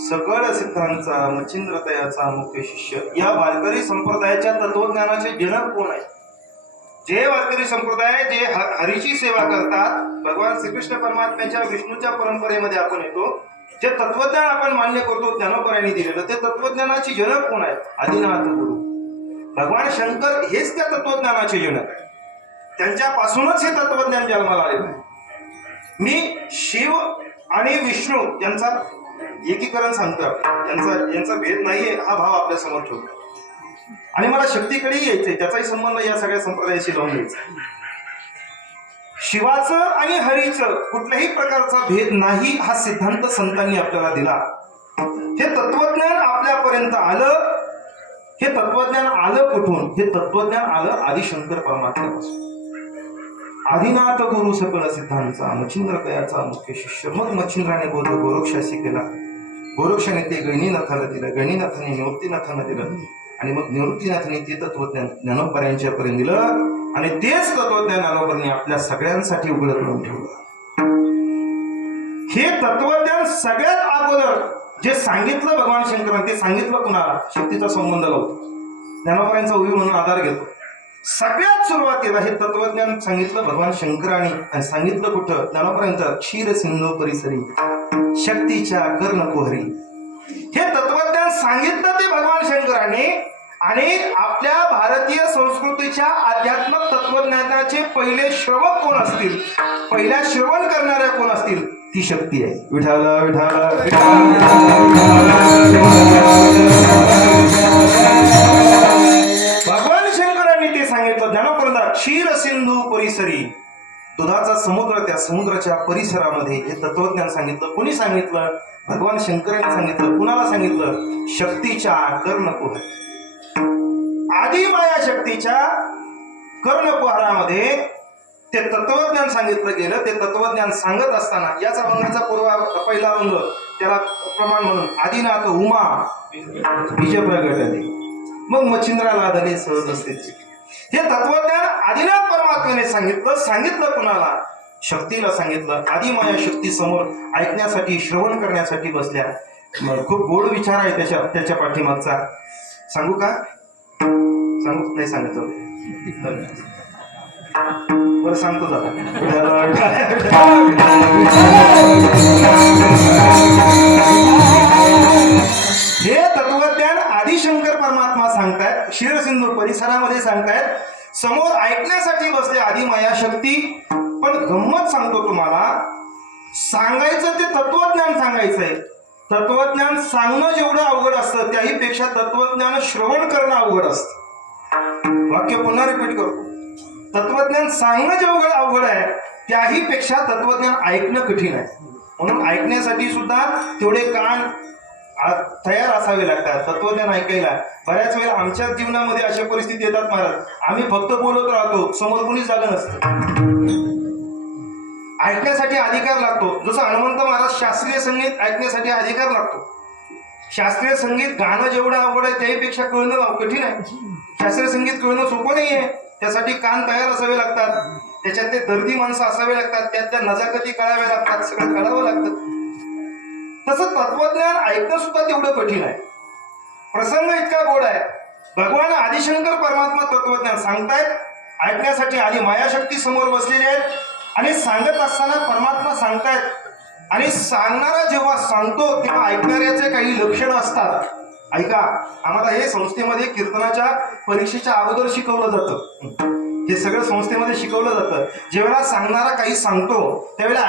सकळ सिद्ध मच्छिंद्रतयाचा मुख्य शिष्य. या वारकरी संप्रदायाच्या तत्वज्ञानाचे जनक कोण आहे? जे वारकरी संप्रदाय जे हरीची सेवा करतात, भगवान श्रीकृष्ण परमात्म्याच्या विष्णूच्या परंपरेमध्ये आपण येतो, जे तत्वज्ञान आपण मान्य करतो ज्ञानोबारांनी दिलेलं, ते तत्वज्ञानाची जनक कोण आहे? आदिनाथ गुरु भगवान शंकर हेच त्या तत्वज्ञानाचे जनक आहे. त्यांच्यापासूनच हे तत्वज्ञान जन्माला आलेलं आहे. मी शिव आणि विष्णू यांचा एकीकरण सांगतो. यांचा भेद नाहीये हा भाव आपल्या समोर ठेवतो. आणि मला शक्तीकडे यायचंय, त्याचाही संबंध या सगळ्या संप्रदायाशी लावून घ्यायचा. शिवाचं आणि हरीचं कुठल्याही प्रकारचा भेद नाही हा सिद्धांत संतांनी आपल्याला दिला. हे तत्वज्ञान आपल्यापर्यंत आलं. हे तत्वज्ञान आलं कुठून? हे तत्वज्ञान आलं आदिशंकर परमात्म्यापासून. आदिनाथ गुरु सकळ सिद्धांचा मच्छिंद्रतयाचा मुख्य शिष्य. मग मच्छिंद्राने बोध गोरक्षाशी केला. गोरक्षाने ते गणिनाथाला दिलं, गणिनाथाने निवृत्तीनाथांना दिलं, आणि मग निवृत्तीनाथाने ते तत्वज्ञान ज्ञानोबारांच्या पर्यंत दिलं. आणि तेच तत्वज्ञान ज्ञानोबांनी आपल्या सगळ्यांसाठी उघड करून ठेवलं. हे तत्वज्ञान सगळ्यात अगोदर जे सांगितलं भगवान शंकरांनी, ते सांगितलं कुणाला? शक्तीचा संबंध लावतो, ज्ञानोबारांचा उभी म्हणून आधार घेतो. सगळ्यात सुरुवातीला हे तत्वज्ञान सांगितलं भगवान शंकरांनी. आणि सांगितलं कुठं? ज्ञानोबारांचा क्षीर सिंधू परिसरी शक्तीच्या कर्णकुहरी. हे तत्वज्ञान सांगितलं ते भगवान शंकरांनी. आणि आपल्या भारतीय संस्कृतीच्या आध्यात्मिक तत्वज्ञानाचे पहिले श्रवक कोण असतील, पहिल्या श्रवण करणाऱ्या कोण असतील? ती शक्ती आहे. विठाला विठाला भगवान शंकरांनी ते सांगितलं. ज्ञानोबांना क्षीर सिंधू परिसरी दुधाचा समुद्र, त्या समुद्राच्या परिसरामध्ये हे तत्वज्ञान सांगितलं. कोणी सांगितलं? भगवान शंकरांनी सांगितलं. कुणाला सांगितलं? शक्तीच्या कर्णकुहर, आदी माया शक्तीच्या कर्णकुहरामध्ये ते तत्वज्ञान सांगितलं गेलं. ते तत्वज्ञान सांगत असताना याचा अभंगाचा पहिला अभंग त्याला प्रमाण म्हणून आदिनाथ उमा बीज प्रगटले, मग मच्छिंद्राला आदले सहज असते. हे तत्वज्ञान आदिनाथ परमात्म्याने सांगितलं कुणाला? शक्तीला सांगितलं. आदिमाया शक्ती समोर ऐकण्यासाठी, श्रवण करण्यासाठी बसल्या. खूप गोड विचार आहे त्याच्या पाठीमागचा. सांगू का? सांगू? नाही सांगितलं बरं, सांगतो दादा. हे तत्वज्ञान आदिशंकर परमात्मा सांगतायत, क्षीरसिंधू परिसरामध्ये सांगतायत. समोर ऐकण्यासाठी बसले आदिमाया शक्ती. पण गंमत सांगतो तुम्हाला, सांगायचं ते तत्वज्ञान सांगायचंय. तत्वज्ञान सांगणं जेवढं अवघड असतं त्याही पेक्षा तत्वज्ञान श्रवण करणं अवघड असतं. वाक्य पुन्हा रिपीट करतो. तत्वज्ञान सांगणं जेवढं अवघड आहे त्याही पेक्षा तत्वज्ञान ऐकणं कठीण आहे. म्हणून ऐकण्यासाठी सुद्धा तेवढे कान तयार असावे लागतात तत्वज्ञान ऐकायला. बऱ्याच वेळेला आमच्या जीवनामध्ये अशा परिस्थिती येतात महाराज, आम्ही फक्त बोलत राहतो, समोर कोणीच जागा नसतं. ऐकण्यासाठी अधिकार लागतो. जसं हनुमंत महाराज शास्त्रीय संगीत ऐकण्यासाठी अधिकार लागतो. शास्त्रीय संगीत गाणं जेवढं अवघड आहे त्याहीपेक्षा कळणं कठीण आहे. शास्त्रीय संगीत कळणं सोपं नाहीये. त्यासाठी कान तयार असावे लागतात, त्याच्यात ते दर्दी माणसं असावे लागतात, त्या नजाकती कळाव्या लागतात, सगळं कळावं लागतं. तसं तत्वज्ञान ऐकणं सुद्धा तेवढं कठीण आहे. प्रसंग इतका गोड आहे. भगवान आदिशंकर परमात्मा तत्वज्ञान सांगतायत. ऐकण्यासाठी आधी मायाशक्ती समोर बसलेले आहेत आणि सांगत असताना परमात्मा सांगतायत. आणि सांगणारा जेव्हा सांगतो तेव्हा ऐकणाऱ्याचे काही लक्षणं असतात. ऐका, आम्हाला हे संस्थेमध्ये कीर्तनाच्या परीक्षेच्या अगोदर शिकवलं जातं. हे सगळं संस्थेमध्ये शिकवलं जातं. जेव्हा सांगणारा काही सांगतो त्यावेळेला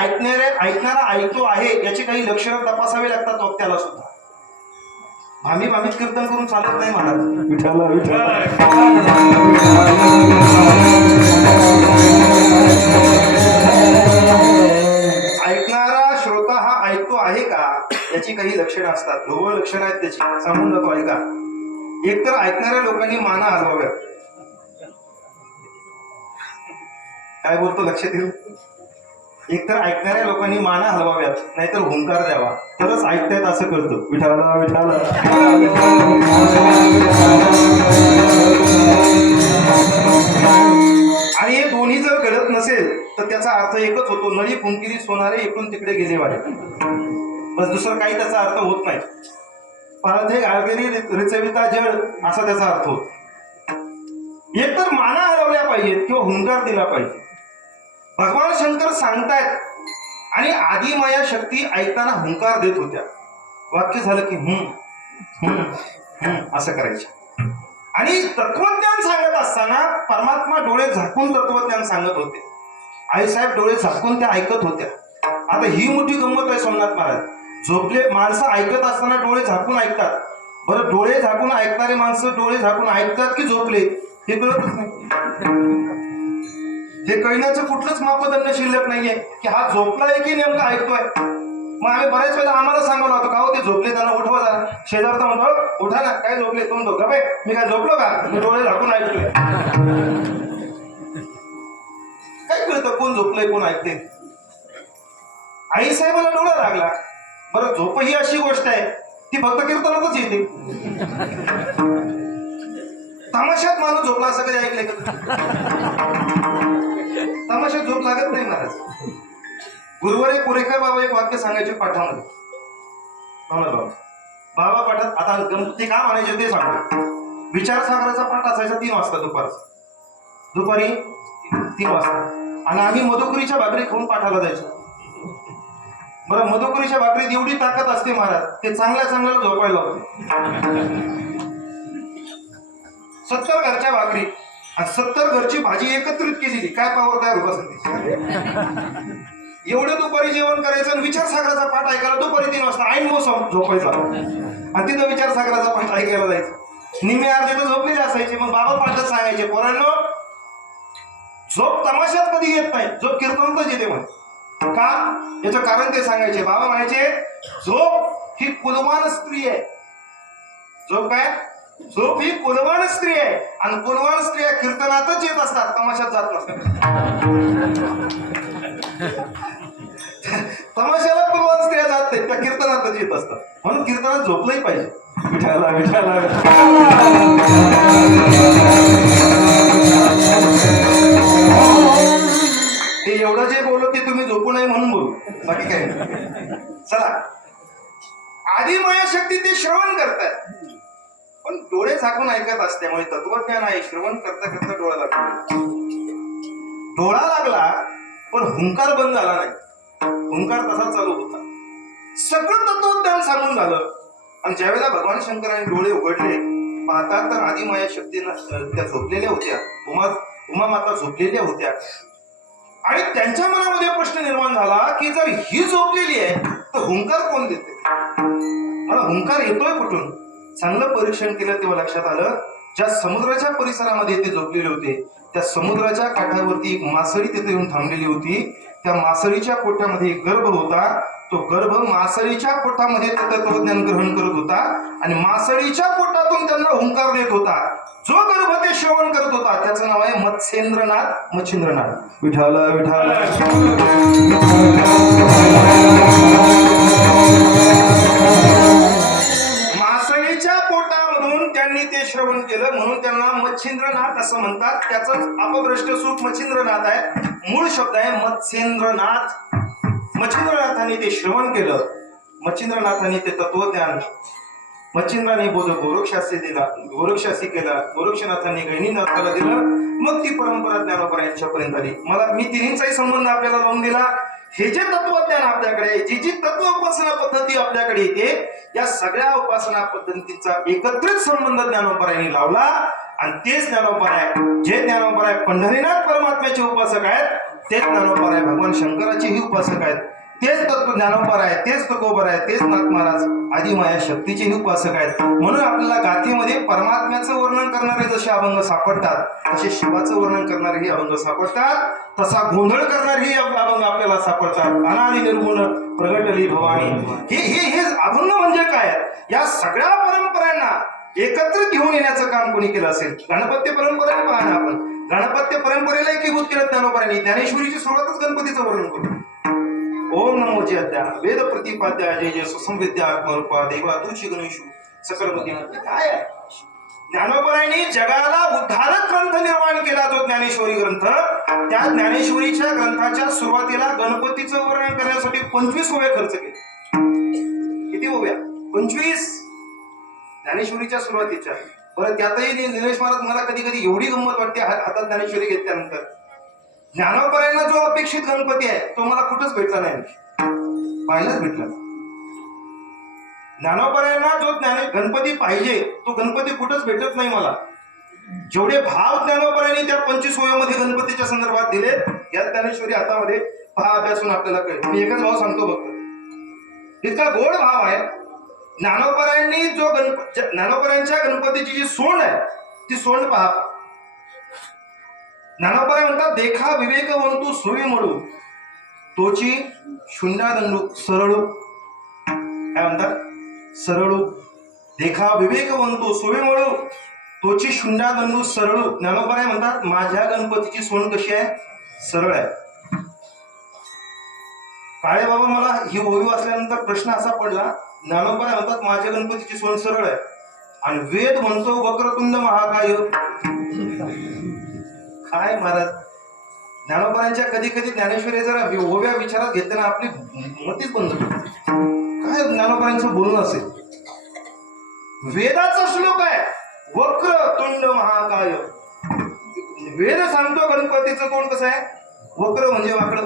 ऐकणारा ऐकतो आहे याची काही लक्षणं तपासावी लागतात वक्त्याला सुद्धा. भामीत कीर्तन करून चालत नाही महाराज. विठ्ठल विठ्ठल. ऐकणारा श्रोता हा ऐकतो आहे का याची काही लक्षणं असतात. ढोबळ लक्षणं आहेत त्याची, सांगून जातो ऐका. एक तर ऐकणाऱ्या लोकांनी माना हलवाव्यात. काय बोलतो लक्षात येईल? एक तर ऐकणाऱ्या लोकांनी माना हलवाव्यात, नाहीतर हुंकार द्यावा, तरच ऐकतायत असं करतो. विठाला विठाला. आणि हे दोन्ही जर घडत नसेल तर त्याचा अर्थ एकच होतो, नळी फुंकिरी सोनारे इकडून तिकडे गेले वाटे. बस, दुसरं काही त्याचा अर्थ होत नाही. परत हे गाळगेरी रिचविता जड असा त्याचा अर्थ होतो. एक तर माना हलवल्या पाहिजेत किंवा हुंकार दिला पाहिजे. भगवान शंकर सांगतायत आणि आदी माया शक्ती ऐकताना हुंकार देत होत्या. वाक्य झालं की असं करायचं. आणि तत्वज्ञान सांगत असताना परमात्मा डोळे झाकून तत्वज्ञान सांगत होते. आईसाहेब डोळे झाकून त्या ऐकत होत्या. आता ही मोठी गंमत आहे सोमनाथ महाराज. झोपले माणसं ऐकत असताना डोळे झाकून ऐकतात. बरं, डोळे झाकून ऐकणारे माणसं डोळे झाकून ऐकतात की झोपले हे कळतच नाही. हे कळण्याचं कुठलंच मापदंड शिल्लक नाहीये की हा झोपलाय की नेमका ऐकतोय. मग आम्ही बऱ्याच वेळेला आम्हाला सांगावं लागतो, का हो ते झोपले, त्यांना उठवा जरा. शेजारचा म्हणतो, उठा ना, काय झोपले? तो म्हणतो, का बाई मी काय झोपलो का? मी डोळे झाकून ऐकतोय. काय कळतं कोण झोपलंय कोण ऐकते? आई साहेबाला डोळा लागला. बरं, झोप ही अशी गोष्ट आहे ती फक्त कीर्तनातच येते. तमाशात माणूस झोपला असं कधी ऐकलंय का? तमाशात झोप लागत नाही महाराज. गुरुवारी पुरेकर बाबा एक वाक्य सांगायचे पाठामध्ये. बाबा पाठात आता ते का म्हणायचे ते सांगतो. विचारसागराचा पाठ असायचा 3 वाजता दुपारी 3 वाजता. आणि आम्ही मधुकुरीच्या भाकरी खाऊन पाठाला जायचो. बरं, मधुकुरीच्या भाकरीत एवढी ताकद असते महाराज, ते चांगल्याला झोपायला लावते. 70 घरच्या भाकरी आणि 70 घरची भाजी एकत्रित केलेली, काय पावर तयार होत असेल. एवढं दुपारी जेवण करायचं आणि विचारसागराचा पाठ ऐकायला दुपारी 3 वाजता ऐन मोसम झोपायचा. आणि तिथं विचारसागराचा पाठ ऐकायला जायचं. निम्मे अर्धे तर झोपलेले असायचे. मग बाबा पाठच सांगायचे, पोरांनो झोप तमाशात कधी येत नाही, झोप कीर्तनातच येते म्हणे. का? याचं कारण ते सांगायचे. बाबा म्हणायचे झोप ही कुलवान स्त्री आहे. झोप काय? झोप ही कुलवान स्त्री आहे, आणि कुलवान स्त्रिया कीर्तनातच येत असतात, तमाशात जात नसतात. तमाशाला कुलवान स्त्रिया जात नाही, त्या कीर्तनातच येत असतात. म्हणून कीर्तनात झोपलंही पाहिजे. विठाला विठाला ते एवढं जे बोललो ते तुम्ही झोपू नये म्हणून बोलू, बाकी काय नाही. चला, आधी माया शक्ती ते श्रवण करतात, पण डोळे झाकून ऐकत असल्यामुळे तत्वज्ञान आहे. श्रवण करता करता डोळा लागला, डोळा लागला पण हुंकार बंद झाला नाही. हुंकार तसा चालू होता. सगळं तत्वज्ञान सांगून झालं, आणि ज्यावेळेला भगवान शंकरांनी डोळे उघडले, पाहतात तर आधी माया शक्तीनं त्या झोपलेल्या होत्या. उमा माता झोपलेल्या होत्या, आणि त्यांच्या मनामध्ये प्रश्न निर्माण झाला की जर ही झोपलेली आहे तर हुंकार कोण देते? मला हुंकार येतोय कुठून? चांगलं परीक्षण केलं तेव्हा लक्षात आलं, ज्या समुद्राच्या परिसरामध्ये ते झोपलेले होते, त्या समुद्राच्या काठावरती एक मासळी तिथे येऊन थांबलेली होती. त्या मासळीच्या पोटामध्ये एक गर्भ होता. तो गर्भ मासळीच्या पोटामध्ये तत्वज्ञान ग्रहण करत होता, आणि मासळीच्या पोटातून त्यांना हुंकार देत होता. जो गर्भ ते श्रवण करत होता त्याचं नाव आहे मत्स्येंद्रनाथ, मच्छिंद्रनाथ. विठाल विठाल. मासळीच्या पोटामधून त्यांनी ते श्रवण केलं, म्हणून त्यांना मच्छिंद्रनाथ असं म्हणतात. त्याचं अपभ्रष्ट सूप मच्छिंद्रनाथ आहे, मूळ शब्द आहे मत्स्येंद्रनाथ. मच्छिंद्रनाथांनी ते श्रवण केलं, मच्छिंद्रनाथांनी ते तत्वज्ञान, मच्छिंद्राने बोध गोरक्षासी दिला, गोरक्षासी केला, गोरक्षनाथांनी गहिनीनाथाला दिलं. मग ती परंपरा ज्ञानोबा यांच्यापर्यंत आली. मी तिन्हींचाही संबंध आपल्याला लावून दिला. हे जे तत्वज्ञान आपल्याकडे आहे, जी तत्व उपासना पद्धती आपल्याकडे येते, या सगळ्या उपासना पद्धतींचा एकत्रित संबंध ज्ञानोबरायांनी लावला. आणि तेच ज्ञानोबराय, जे ज्ञानोबराय पंढरीनाथ परमात्म्याचे उपासक आहेत, तेच ज्ञानोबराय भगवान शंकराचेही उपासक आहेत. तेच तत्व ज्ञानोबराय, तेच तुकोबराय, तेच नाथ महाराज आदी माया शक्तीचेही उपासक आहेत. म्हणून आपल्याला गाथेमध्ये परमात्म्याचं वर्णन करणारे जसे अभंग सापडतात, तसे शिवाचं वर्णन करणारेही अभंग सापडतात. तसा गोंधळ करणारेही अभंग आपल्याला सापडतात. अनादि निर्गुण प्रगटली भवानी. हे अभंग म्हणजे काय? या सगळ्या परंपरांना एकत्रित घेऊन येण्याचं काम कोणी केलं असेल? गणपत्य परंपरेने पहा ना, आपण गणपत्य परंपरेला एकीभूत केलं ज्ञानोबरांनी. ज्ञानेश्वरीची सुरुवातच गणपतीचं वर्णन करू. ओम नमो जयद्या वेद प्रतिपाद्या जय जय सुसंविद्या आत्मरूपा देवा तुझी गणेशू सकलमती. काय आहे? ज्ञानोबरांनी जगाला उद्धारक ग्रंथ निर्माण केला, जो ज्ञानेश्वरी ग्रंथ. त्या ज्ञानेश्वरीच्या ग्रंथाच्या सुरुवातीला गणपतीचं वर्णन करण्यासाठी 25 ओव्या खर्च केले. किती ओव्या? 25 ज्ञानेश्वरीच्या सुरुवातीच्या. बरं, त्यातही निलेश महाराज मला कधी कधी एवढी गंमत वाटते हातात ज्ञानेश्वरी घेतल्यानंतर. ज्ञानोबरायांना जो अपेक्षित गणपती आहे तो मला कुठंच भेटला नाही, पाहिलाच भेटला. ज्ञानोबरायांना जो गणपती पाहिजे तो गणपती कुठंच भेटत नाही मला. जेवढे भाव ज्ञानोबरायांनी त्या 25 ओव्यामध्ये गणपतीच्या संदर्भात दिले, या ज्ञानेश्वरी हातामध्ये पहा, अभ्यासून आपल्याला कळेल. मी एकच भाव सांगतो फक्त, इतका गोड भाव आहे. ज्ञानोबरायांनी जो ज्ञानोबरायांच्या गणपतीची जी सोंड आहे, ती सोंड पहा. ज्ञानोबराय म्हणतात, देखा विवेकवंतू सोयी म्हणू तोची शून्यादंडू सरळू. काय म्हणतात? सरळू. देखा विवेकवंतू सोयी म्हणू तोची शून्यादंडू सरळू. ज्ञानोबराय म्हणतात, माझ्या गणपतीची सोंड कशी आहे? सरळ आहे. काळे बाबा, मला ही ओवी वाचल्यानंतर प्रश्न असा पडला, ज्ञानोबराय म्हणतात माझ्या गणपतीची सोंड सरळ आहे, आणि वेद म्हणतो वक्रतुंड महाकाय. काय महाराज, ज्ञानोबरायांच्या कधी कधी ज्ञानेश्वरी जरा ओव्या विचारात घेताना आपली मतीच बंद होते. काय ज्ञानोबरायांचं बोलणं असेल? वेदाचा श्लोक आहे, वक्रतुंड महाकाय. वेद सांगतो गणपतीचं तोंड कसं आहे? वक्र म्हणजे वाकड.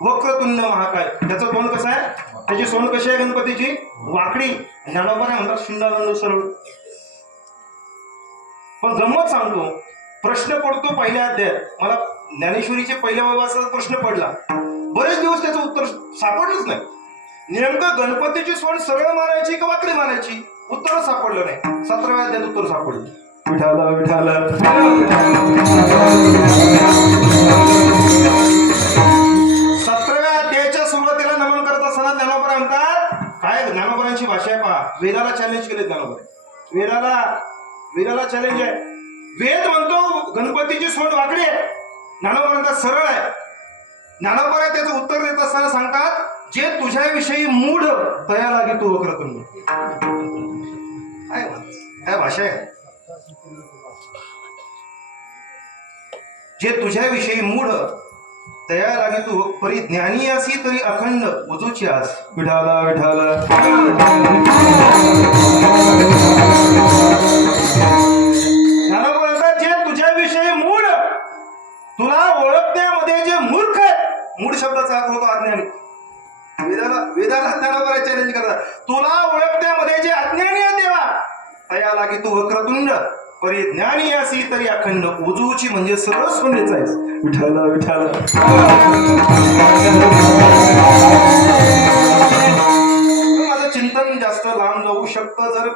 वक्रतुंड महाकाय, त्याचं तोंड कसं आहे? त्याची सोंड कशी आहे गणपतीची? वाकडी. ज्ञानोबराय म्हणतात शून्यादंड सरळ. पण गंमत सांगतो, प्रश्न पडतो पहिल्या अध्यायात. मला ज्ञानेश्वरीचे पहिल्या वाचाचा प्रश्न पडला, बरेच दिवस त्याचं उत्तर सापडलंच नाही. नेमकं गणपतीची सोंड सरळ मारायची का वाकडी मारायची? उत्तर सापडलं नाही. 17व्या अध्यायात उत्तर सापडलं. विठाला विठाला. वेदाला चॅलेंज केले ज्ञानोबाने. वेदाला चॅलेंज आहे. वेद म्हणतो गणपतीची सोंड वाकडी आहे, ज्ञानोबा म्हणतात सरळ आहे. ज्ञानोबा त्याचं उत्तर देत असताना सांगतात, जे तुझ्याविषयी मूढ तया लागे तू वक्रतुंड. काय भाषा आहे. जे तुझ्याविषयी मूढ तया लागे तू परी ज्ञानी असी तरी अखंड उजूची आस. विठाला विठाला. ज्ञानोबा म्हणतात, जे तुझ्याविषयी मूढ, तुला ओळखण्यामध्ये जे मूर्ख आहेत, मूढ शब्दाचा अर्थ होतो अज्ञानी. वेदाला ज्ञानोबा चॅलेंज करतात, तुला ओळखण्यामध्ये जे अज्ञानी आहे देवा, तया लागे तू वक्रतुंड परी ज्ञानी असी तरी अखंड उजूची म्हणजे सरळ सोंडेच आहेस. विठाला विठाला. माझं चिंतन जास्त लांब जाऊ शकतं जर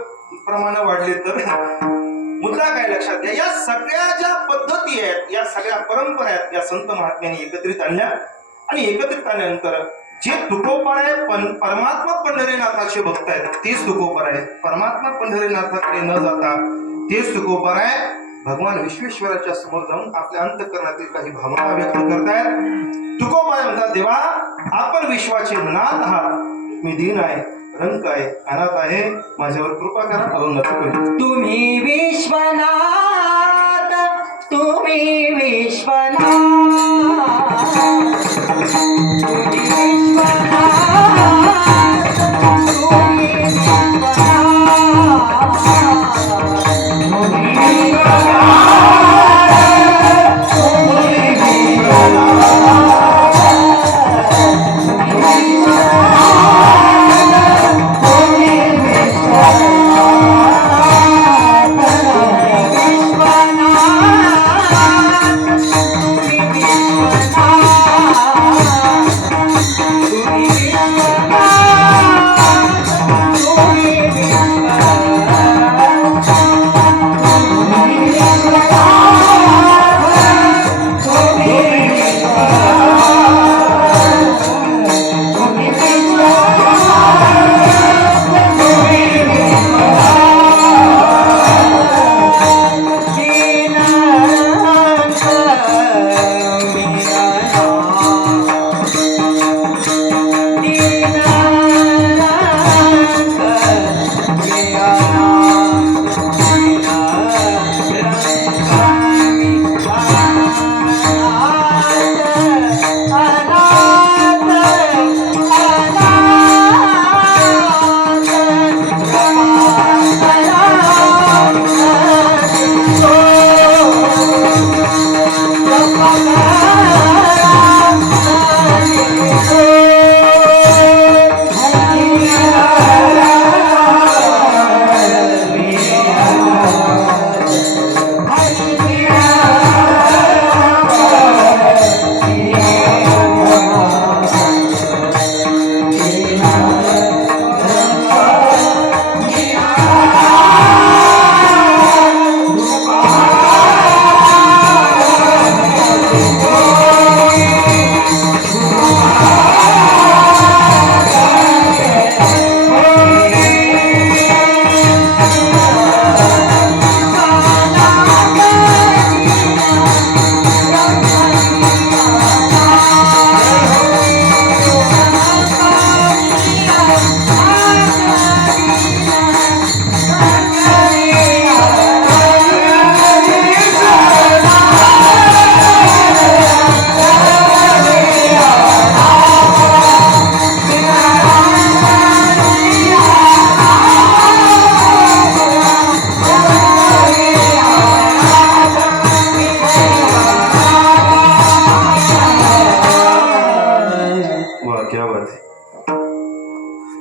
प्रमाण वाढले तर. मुद्दा काय लक्षात घ्या, या सगळ्या ज्या पद्धती आहेत, या सगळ्या परंपरा आहेत, या संत महात्म्यांनी एकत्रित आणल्या. आणि एकत्रित आणल्यानंतर जे तुकोबार आहे, परमात्मा पंढरीनाथाचे भक्त आहेत, तेच तुकोबार आहे. परमात्मा पंढरीनाथाकडे न जाता तेच तुकोबार आहे. भगवान विश्वेश्वराच्या समोर जाऊन आपल्या अंतःकरणातील काही भावना व्यक्त करतायत. तुकोबार म्हणतात, देवा आपण विश्वाचे नाथ आहात, मी दीन आहे, रंक आहे, अनाथ आहे, माझ्यावर कृपा करा, अभंगाचं करू. तुम्ही विश्वनाथ, तुम्ही विश्वनाथ, तुम्ही विश्वनाथ, तुम्ही विश्वनाथ,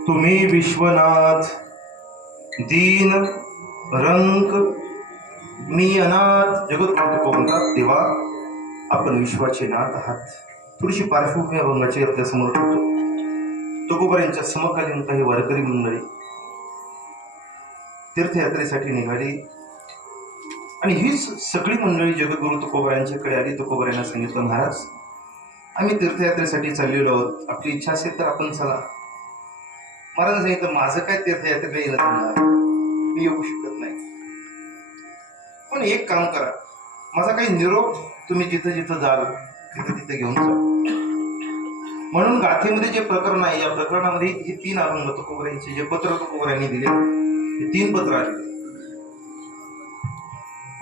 तुम्ही विश्वनाथ, दीन, रंक, मी अनाथ. जगद्गुरु तुकोबा म्हणतात, देवा आपण विश्वाचे नाथ आहात. थोडीशी पार्श्वभूमी अभंगाची आपल्या समोर ठेवतो. तुकोबा यांच्या समकालीन काही वारकरी मंडळी तीर्थयात्रेसाठी निघाली आणि हीच सगळी मंडळी जगद्गुरु तुकोबा यांच्याकडे आली. तुकोबा यांना सांगितलं, महाराज आम्ही तीर्थयात्रेसाठी चाललेलो आहोत, आपली इच्छा असेल तर आपण चला. महाराज सांगितलं माझं काय तीर्थयात्रेला येणं जमणार, मी येऊ शकत नाही. पण एक काम करा, माझा काही निरोप तुम्ही जिथं जिथं जाल तिथं तिथं घेऊन जा. म्हणून गाथेमध्ये जे प्रकरण आहे, या प्रकरणामध्ये हे 3 अभंग तुकोबरायांचे जे पत्र तुकोबरायांनी दिले, हे 3 पत्र आले.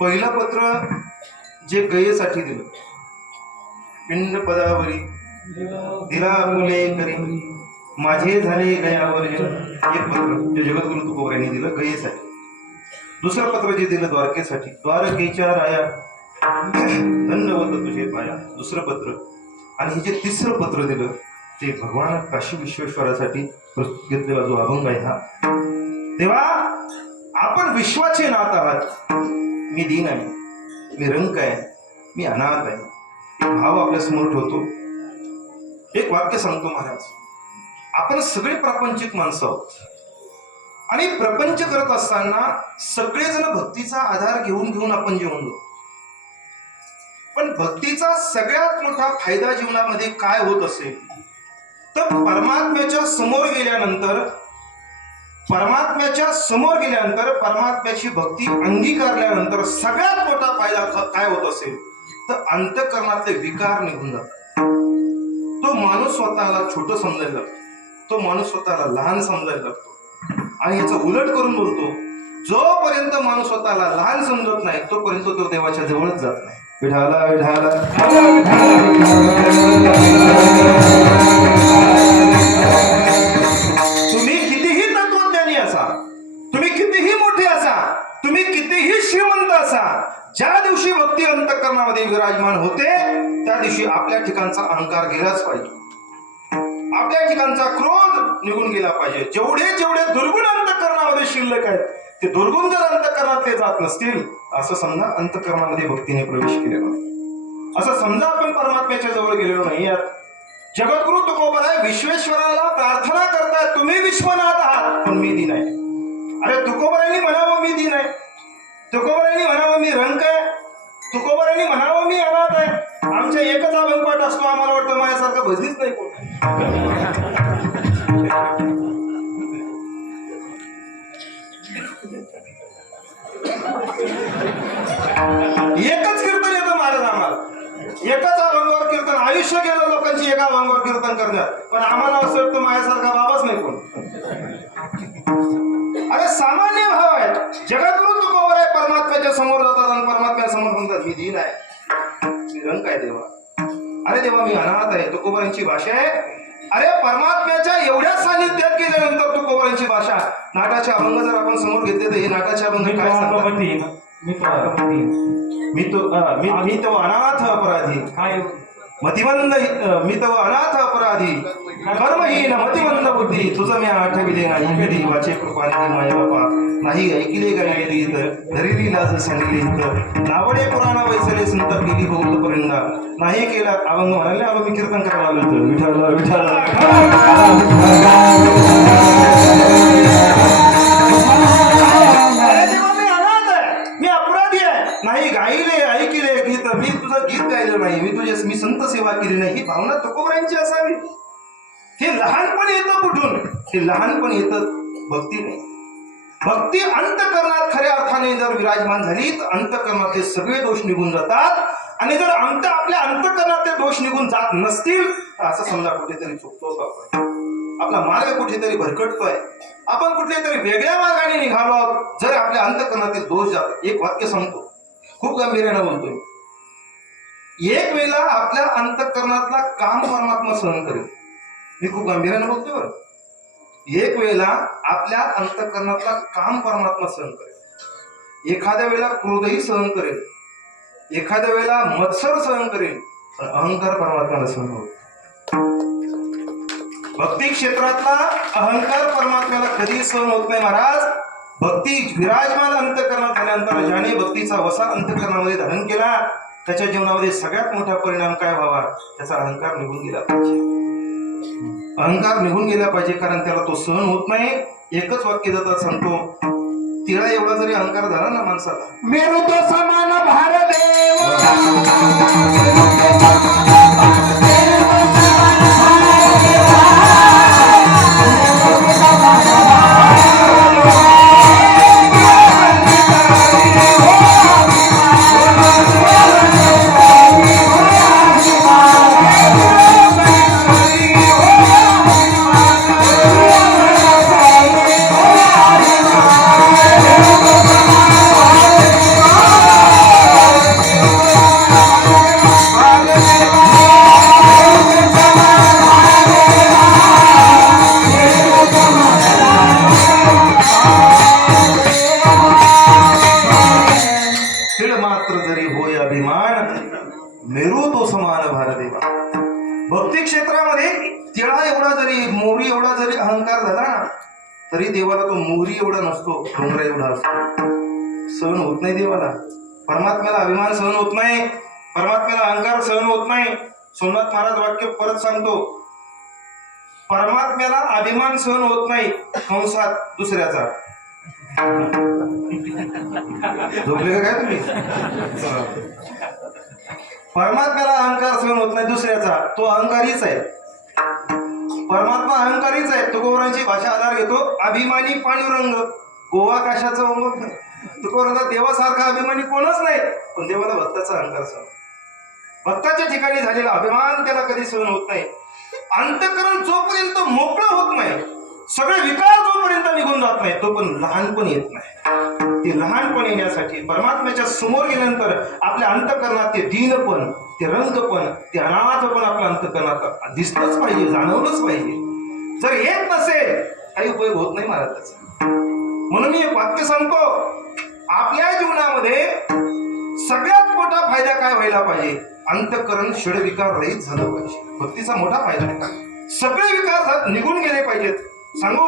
पहिलं पत्र जे गयेसाठी दिलं, पिंड पदावरी दिला फुले करी माझे झाले गयावर, एक पत्र जे जगद्गुरु तुकोबरायांनी दिलं गयेसाठी. दुसरं पत्र जे दिलं द्वारकेसाठी, द्वारकेच्या राया धन्यवत तुझे पाया, दुसरं पत्र. आणि हे जे तिसरं पत्र दिलं ते भगवान काशी विश्वेश्वरासाठी प्रस्तुत घेतलेला जो अभंग आहे हा. तेव्हा आपण विश्वाचे नाथ आहात, मी दीन आहे, मी रंक आहे, मी अनाथ आहे, एक भाव आपल्या समोर ठेवतो. एक वाक्य सांगतो महाराज, आपण सगळे प्रापंचिक माणसं आहोत आणि प्रपंच करत असताना सगळेजण भक्तीचा आधार घेऊन घेऊन आपण जेवलो. पण भक्तीचा सगळ्यात मोठा फायदा जीवनामध्ये काय होत असेल तर परमात्म्याच्या समोर गेल्यानंतर परमात्म्याची भक्ती अंगीकारल्यानंतर सगळ्यात मोठा फायदा काय होत असेल तर अंतःकरणातले विकार निघून जातात. तो माणूस स्वतःला छोटं समजायला लागतो, तो माणूस स्वतःला लहान समजायला लागतो. आणि याचं उलट करून बोलतो, जोपर्यंत माणूस स्वतःला लहान समजत नाही तोपर्यंत तो देवाच्या जवळच जात नाही. विठाला विठाला तुम्ही कितीही तत्वज्ञानी असा, तुम्ही कितीही मोठे असा, तुम्ही कितीही श्रीमंत असा, ज्या दिवशी भक्ती अंतःकरणामध्ये विराजमान होते त्या दिवशी आपल्या ठिकाणचा अहंकार गेलाच पाहिजे, आपल्या ठिकाणचा क्रोध निघून गेला पाहिजे. जेवढे जेवढे दुर्गुण अंतःकरणामध्ये शिल्लक आहेत ते दुर्गुण जर अंतःकरणातले जात नसतील असं समजा अंतःकरणामध्ये भक्तीने प्रवेश केलेला नाही, असं समजा आपण परमात्म्याच्या जवळ गेलेलो नाही. जगद्गुरु तुकोबराय विश्वेश्वराला प्रार्थना करतायत, तुम्ही विश्वनाथ आहात पण मी दीन आहे. अरे तुकोबरायांनी म्हणावं मी दीन आहे, तुकोबरायांनी म्हणावं मी रंक आहे, तुकोबरायांनी म्हणावं मी अनाथ आहे. आमच्या एकच अभंगपाठ असतो, आम्हाला वाटतं माझ्यासारखं भजलीच नाही कोण. एकच कीर्तन येतं महाराज आम्हाला, एकच अभंगावर कीर्तन, आयुष्य गेलं लोकांची एका अभंगावर कीर्तन करण्यात, पण आम्हाला असं वाटतं माझ्यासारखा बाबाच नाही कोण. अरे सामान्य भाव आहे. जगद्गुरु तुकोबराय परमात्म्याच्या समोर जातात आणि परमात्म्या समोर म्हणतात मी दीन आहे, मी रंक आहे देवा. अरे देवा मी अनाथ आहे. तुकोबरायांची भाषा आहे. अरे परमात्म्याच्या एवढ्या सानिध्यात गेल्यानंतर तुकोबरायांची भाषा. नाटाचे अभंग जर आपण समोर घेतले तर हे नाटाचे अभंग काय सांगतात? मी तो अनाथ अपराधी, मतिमंद मी तो अनाथ अपराधी, कर्महीन मतिमंद बुद्धी, तुझं मी आठविले नाही कधी, वाचे कृपाने माय बापा नाही ऐकिले गायले तर धरिली लाज सांगितले तर नावडे पुराण वैसले संत गेली बहुत परिंदा नाही केला. अभंग म्हणाले अगं मी कीर्तन करायला आलो होतो. विठाला विठाला नाही गायले ऐकिले गीत, मी तुझं गीत गायलं नाही, मी संत सेवा केली नाही, ही भावना तुकोबरायांची असावी. हे लहानपण येतं कुठून? हे लहानपण येतं भक्तीने. भक्ती अंतःकरणात खऱ्या अर्थाने जर विराजमान झाली तर अंतःकरणातले सगळे दोष निघून जातात. आणि जर आपल्या अंतःकरणातले दोष निघून जात नसतील तर असं समजा कुठेतरी चुकतो आपण, आपला मार्ग कुठेतरी भरकटतोय, आपण कुठल्या तरी वेगळ्या मार्गाने निघालो आहोत जर आपल्या अंतःकरणातील दोष जातात. एक वाक्य सांगतो, खूप गंभीर्यानं बोलतोय. एक वेळेला आपल्या अंतःकरणातला काम परमात्मा सहन करेल. मी खूप गंभीर्यानं बोलतोय बरं. एक वेळेला आपल्या अंतःकरणातला काम परमात्मा सहन करेल. एखाद्या वेळेला क्रोधही सहन करेल, एखाद्या वेळेला मत्सर सहन करेल, पण अहंकार परमात्म्याला सहन होईल. भक्ती क्षेत्रातला अहंकार परमात्म्याला कधी सहन होत नाही महाराज. भक्ती विराजमान अंतःकरणात झाल्यानंतर ज्याने भक्तीचा वसा अंतःकरणामध्ये धारण केला त्याच्या जीवनामध्ये सगळ्यात मोठा परिणाम काय व्हावा? त्याचा अहंकार निघून गेला पाहिजे. अहंकार निघून गेला पाहिजे, कारण त्याला तो सहन होत नाही. एकच वाक्य जातात सांगतो, तिळा एवढा जरी अहंकार झाला ना माणसाला, मेरू तो समान भारदेव क्षेत्रामध्ये तिळा एवढा जरी मोहरी एवढा जरी अहंकार झाला ना तरी देवाला तो मोहरी एवढा नसतो, डोंगरा एवढा असतो. सहन होत नाही देवाला. परमात्म्याला अभिमान सहन होत नाही, परमात्म्याला अहंकार सहन होत नाही. सोमनाथ महाराज वाक्य परत सांगतो, परमात्म्याला अभिमान सहन होत नाही कंसात दुसऱ्याचा. झोपले का काय तुम्ही? परमात्म्याला अहंकार सहन होत नाही दुसऱ्याचा, तो अहंकारीच आहे. परमात्मा अहंकारीच आहे. तुकोबांची भाषा आधार घेतो, अभिमानी पांडुरंग गोवा काशाचा अंग. तुकोबांचा देवासारखा अभिमानी कोणच नाही, पण देवाला भक्ताचा अहंकार सहन. भक्ताच्या ठिकाणी झालेला अभिमान त्याला कधी सहन होत नाही. अंतःकरण जोपर्यंत मोकळं होत नाही, सगळे विकार जोपर्यंत निघून जात नाही, तो पण लहानपण येत नाही. ते लहानपण येण्यासाठी परमात्म्याच्या समोर गेल्यानंतर आपल्या अंतःकरणात ते दीनपण, ते रंगपण, ते अनाथपण आपल्या अंतःकरणात दिसलंच पाहिजे, जाणवलंच पाहिजे. जर येत नसेल काही उपयोग होत नाही महाराजाचा. म्हणून मी एक वाक्य सांगतो, आपल्या जीवनामध्ये सगळ्यात मोठा फायदा काय व्हायला पाहिजे? अंतःकरण षडविकार रहित झालं पाहिजे. भक्तीचा मोठा फायदा आहे. सगळे विकार निघून गेले पाहिजेत. सांगू,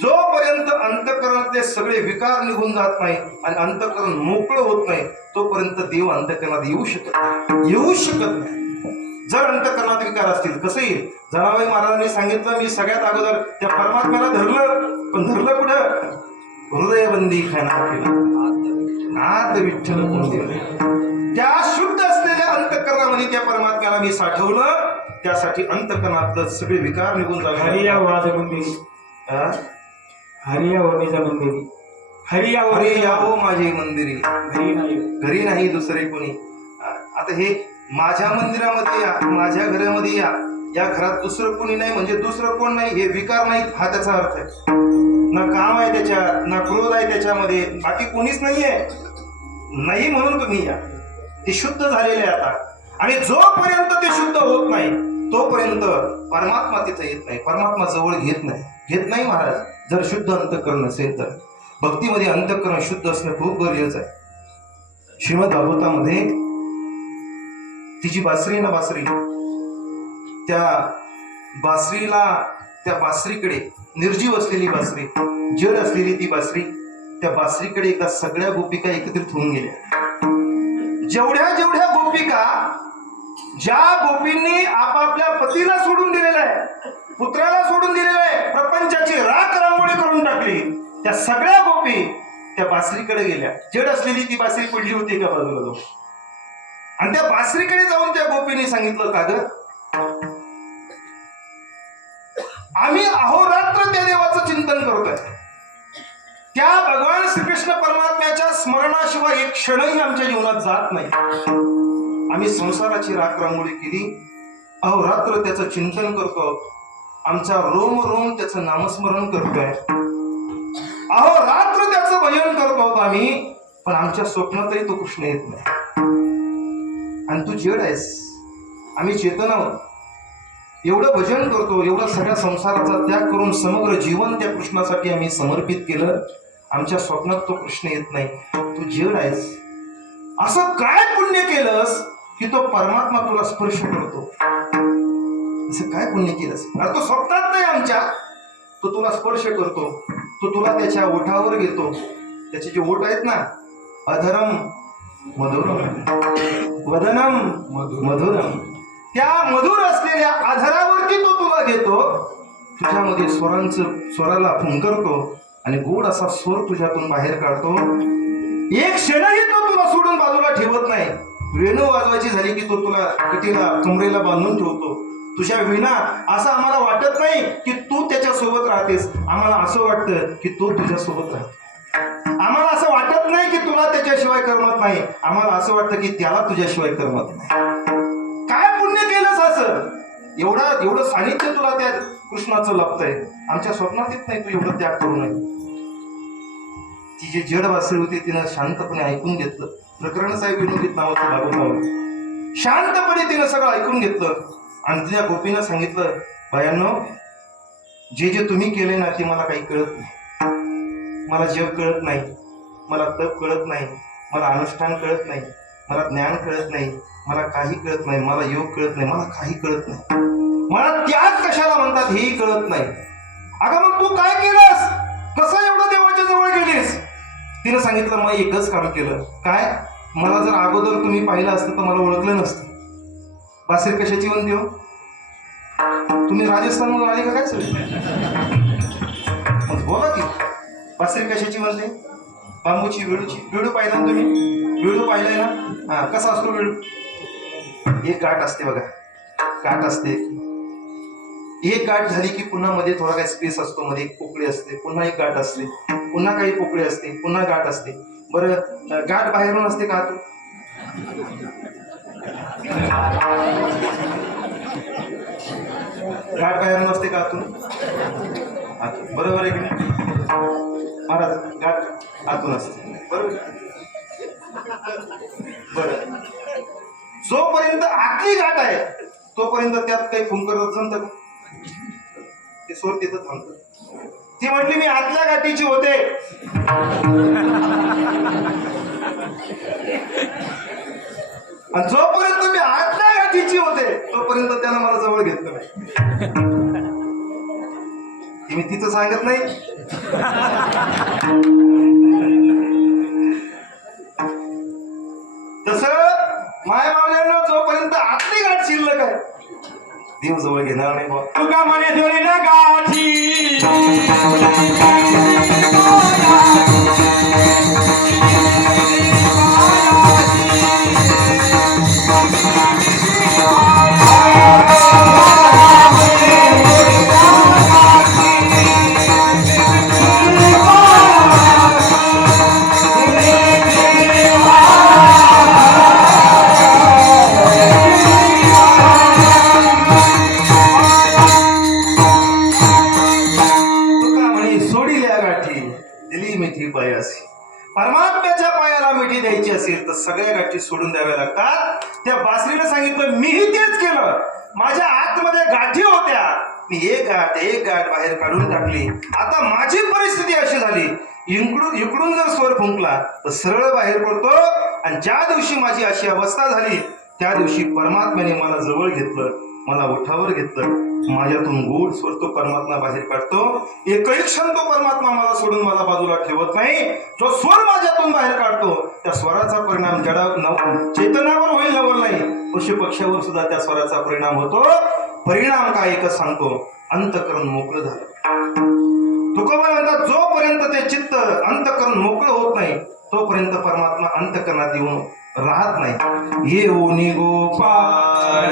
जोपर्यंत अंतःकरणातले सगळे विकार निघून जात नाही आणि अंतःकरण मोकळं होत नाही, तोपर्यंत देव अंतःकरणात येऊ शकत नाही. जर अंतःकरणात विकार असतील कसं येईल? जनाबाई महाराजांनी सांगितलं, मी सगळ्यात अगोदर त्या परमात्म्याला धरलं, पण धरलं कुठं? हृदयबंदी खाना केला, नाथ विठ्ठल कोण दिलं. त्या शुद्ध असलेल्या अंतःकरणामध्ये त्या परमात्म्याला मी साठवलं. त्यासाठी अंतःकरणात सगळे विकार निघून जावे. हरिया वाज मंदिरी, हरिया वनीचा मंदिरी, हरिया अरे यावो माझे मंदिरी, घरी नाही. घरी नाही दुसरे कोणी. आता हे माझ्या मंदिरामध्ये या, माझ्या घरामध्ये या, या घरात दुसरं कोणी नाही म्हणजे दुसरं कोण नाही, हे विकार नाहीत हा त्याचा अर्थ आहे. ना काम आहे त्याच्यात, ना क्रोध आहे त्याच्यामध्ये, बाकी कोणीच नाहीये. नाही म्हणून तुम्ही या. ते शुद्ध झालेले आता. आणि जोपर्यंत ते शुद्ध होत नाही तोपर्यंत परमात्मा तिथं येत नाही, परमात्मा जवळ घेत नाही महाराज. जर शुद्ध अंतःकरण असेल तर भक्तीमध्ये अंतःकरण शुद्ध असणं खूप गरजेचं आहे. श्रीमद भागवतामध्ये तिची बासरी ना बासरी, त्या बासरीला, त्या बासरीकडे निर्जीव असलेली बासरी, जड असलेली ती बासरी, त्या बासरीकडे एकदा सगळ्या गोपिका एकत्रित होऊन गेल्या. जेवढ्या गोपिका, ज्या गोपींनी आपापल्या पतीला सोडून दिलेलं आहे, पुत्राला सोडून दिलेलं आहे, प्रपंचाची राख रांगोळी करून टाकली, त्या सगळ्या गोपी त्या बासरीकडे गेल्या. जड असलेली ती बासरी पडली होती एका बाजूला जाऊन, आणि त्या बासरीकडे जाऊन त्या गोपींनी सांगितलं, का ग, आम्ही अहोरात्र त्या देवाचं चिंतन करतोय, त्या भगवान श्रीकृष्ण परमात्म्याच्या स्मरणाशिवाय एक क्षणही आमच्या जीवनात जात नाही. आम्ही संसाराची राख रांगोळी केली, अहोरात्र त्याचं चिंतन करतो, आमचा रोम रोम त्याचं नामस्मरण करतोय, अहोरात्र त्याचं भजन करतो आम्ही, पण आमच्या स्वप्नातही तो कृष्ण येत नाही. आणि तू जड आहेस, आम्ही चेतन आहोत. एवढं भजन करतो, एवढा सगळ्या संसाराचा त्याग करून समग्र जीवन त्या कृष्णासाठी आम्ही समर्पित केलं, आमच्या स्वप्नात तो कृष्ण येत नाही. तू जड आहेस. असं काय पुण्य केलंस की तो परमात्मा तुला स्पर्श करतो? असं काय पुण्य केलंस? अरे तो स्वप्नात नाही आमच्या, तो तुला स्पर्श करतो, तो तुला त्याच्या ओठावर घेतो. त्याचे जे ओठ आहेत ना, अधरम मधुरम वदनम मधुरम, त्या मधुर असलेल्या आधारावरती तो तुला घेतो, तुझ्यामध्ये स्वराला फुंकरतो आणि गोड असा स्वर तुझ्यातून बाहेर काढतो. एक क्षणही तो तुला सोडून बाजूला ठेवत नाही. वेणू वाजवायची झाली की तो तुला कटीला कमरेला बांधून ठेवतो. तुझ्या विना असं आम्हाला वाटत नाही की तू त्याच्या सोबत राहतेस, आम्हाला असं वाटतं की तो तुझ्या सोबत राहतो. आम्हाला असं वाटत नाही की तुला त्याच्याशिवाय करमत नाही, आम्हाला असं वाटतं की त्याला तुझ्याशिवाय करमत नाही. काय पुण्य केलंस असं? एवढं सानिध्य तुला त्या कृष्णाचं लाभतंय, आमच्या स्वप्नात येत नाही तू एवढं त्याग करू नये. ती जी जड वासरी होती तिनं शांतपणे ऐकून घेतलं. प्रकरण साहेब विनोदित नावाचं भागवतावर शांतपणे तिनं सगळं ऐकून घेतलं आणि तिच्या गोपीनं सांगितलं, बायांनो, जे तुम्ही केले ना ते मला काही कळत नाही. मला जग कळत नाही, मला तप कळत नाही, मला अनुष्ठान कळत नाही, मला ज्ञान कळत नाही, मला काही कळत नाही, मला योग कळत नाही, मला काही कळत नाही. मला त्याग कशाला म्हणतात हेही कळत नाही. अगं मग तू काय केलंस? कसं एवढं देवाच्या जवळ गेलीस? तिनं सांगितलं मग एकच काम केलं. काय? मला जर अगोदर तुम्ही पाहिलं असतं तर मला ओळखलं नसतं. बासरी कशाची म्हणते हो? तुम्ही राजस्थानमधून आले का काय सर? मग बोला की बासरी कशाची म्हणते? बांबूची, वेळूची. वेळू पाहिला ना तुम्ही? वेळू पाहिलाय ना? हा, कसा असतो वेळू? एक गाठ असते बघा, गाठ असते. एक गाठ झाली की पुन्हा मध्ये थोडा काही स्पेस असतो, मध्ये एक पोकळी असते, पुन्हा एक गाठ असते, पुन्हा काही पोकळी असते, पुन्हा गाठ असते. बरं, गाठ बाहेरून असते का आतून? गाठ बाहेरून असते का आतून? आतून. बरोबर आहे की नाही महाराज? गाठ आतून असते, बरोबर. बरं, जोपर्यंत आतली गाठ आहे तोपर्यंत त्यात काही फुंकर जमत, ते सोड तिथं थांबत. ती म्हटली मी आतल्या गाठीची होते. आणि जोपर्यंत मी आतल्या गाठीची होते तोपर्यंत त्यानं मला जवळ घेतलं नाही. मी तिचं सांगत नाही. तसं माया मावल्यानं जोपर्यंत आतली गाठ शिल्लक आहे देव जवळ घेणार नाही बा. तुका म्हणे जोडी ना गाठी परमात्म्याच्या पायाला मिठी द्यायची असेल तर सगळ्या गाठी सोडून द्याव्या लागतात. त्या बासरीने सांगितलं मीही तेच केलं. माझ्या आतमध्ये गाठी होत्या, मी एक गाठ बाहेर काढून टाकली. आता माझी परिस्थिती अशी झाली, इकडून जर स्वर फुंकला तर सरळ बाहेर पडतो. आणि ज्या दिवशी माझी अशी अवस्था झाली त्या दिवशी परमात्म्याने मला जवळ घेतलं, मला ओठावर घेतलं. माझ्यातून गोड स्वर तो परमात्मा बाहेर काढतो. एकही क्षण तो परमात्मा मला सोडून मला बाजूला ठेवत नाही. जो स्वर माझ्यातून बाहेर काढतो त्या स्वराचा परिणाम चैतन्यावर होईल, नवल नाही, पशु पक्ष्यावर सुद्धा त्या स्वराचा परिणाम होतो. परिणाम काय एकच सांगतो, अंतःकरण मोकळं झालं. तुकोबा म्हणतात जोपर्यंत ते चित्त अंतःकरण मोकळं होत नाही तोपर्यंत परमात्मा अंतःकरणात येऊन राहत नाही. येऊनी गोपाळ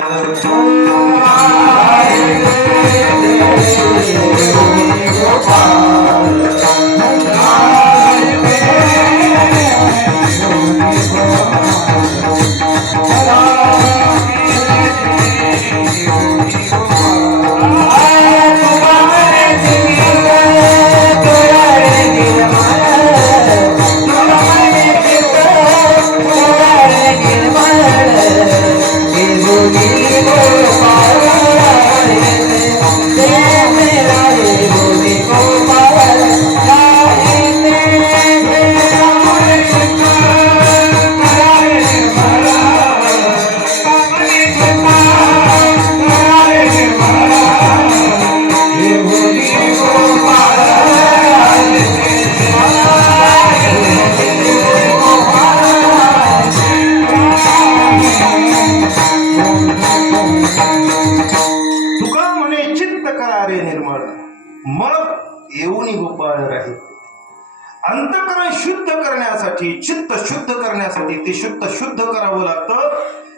अंतःकरण शुद्ध करण्यासाठी, चित्त शुद्ध करण्यासाठी ते शुद्ध करावं लागतं.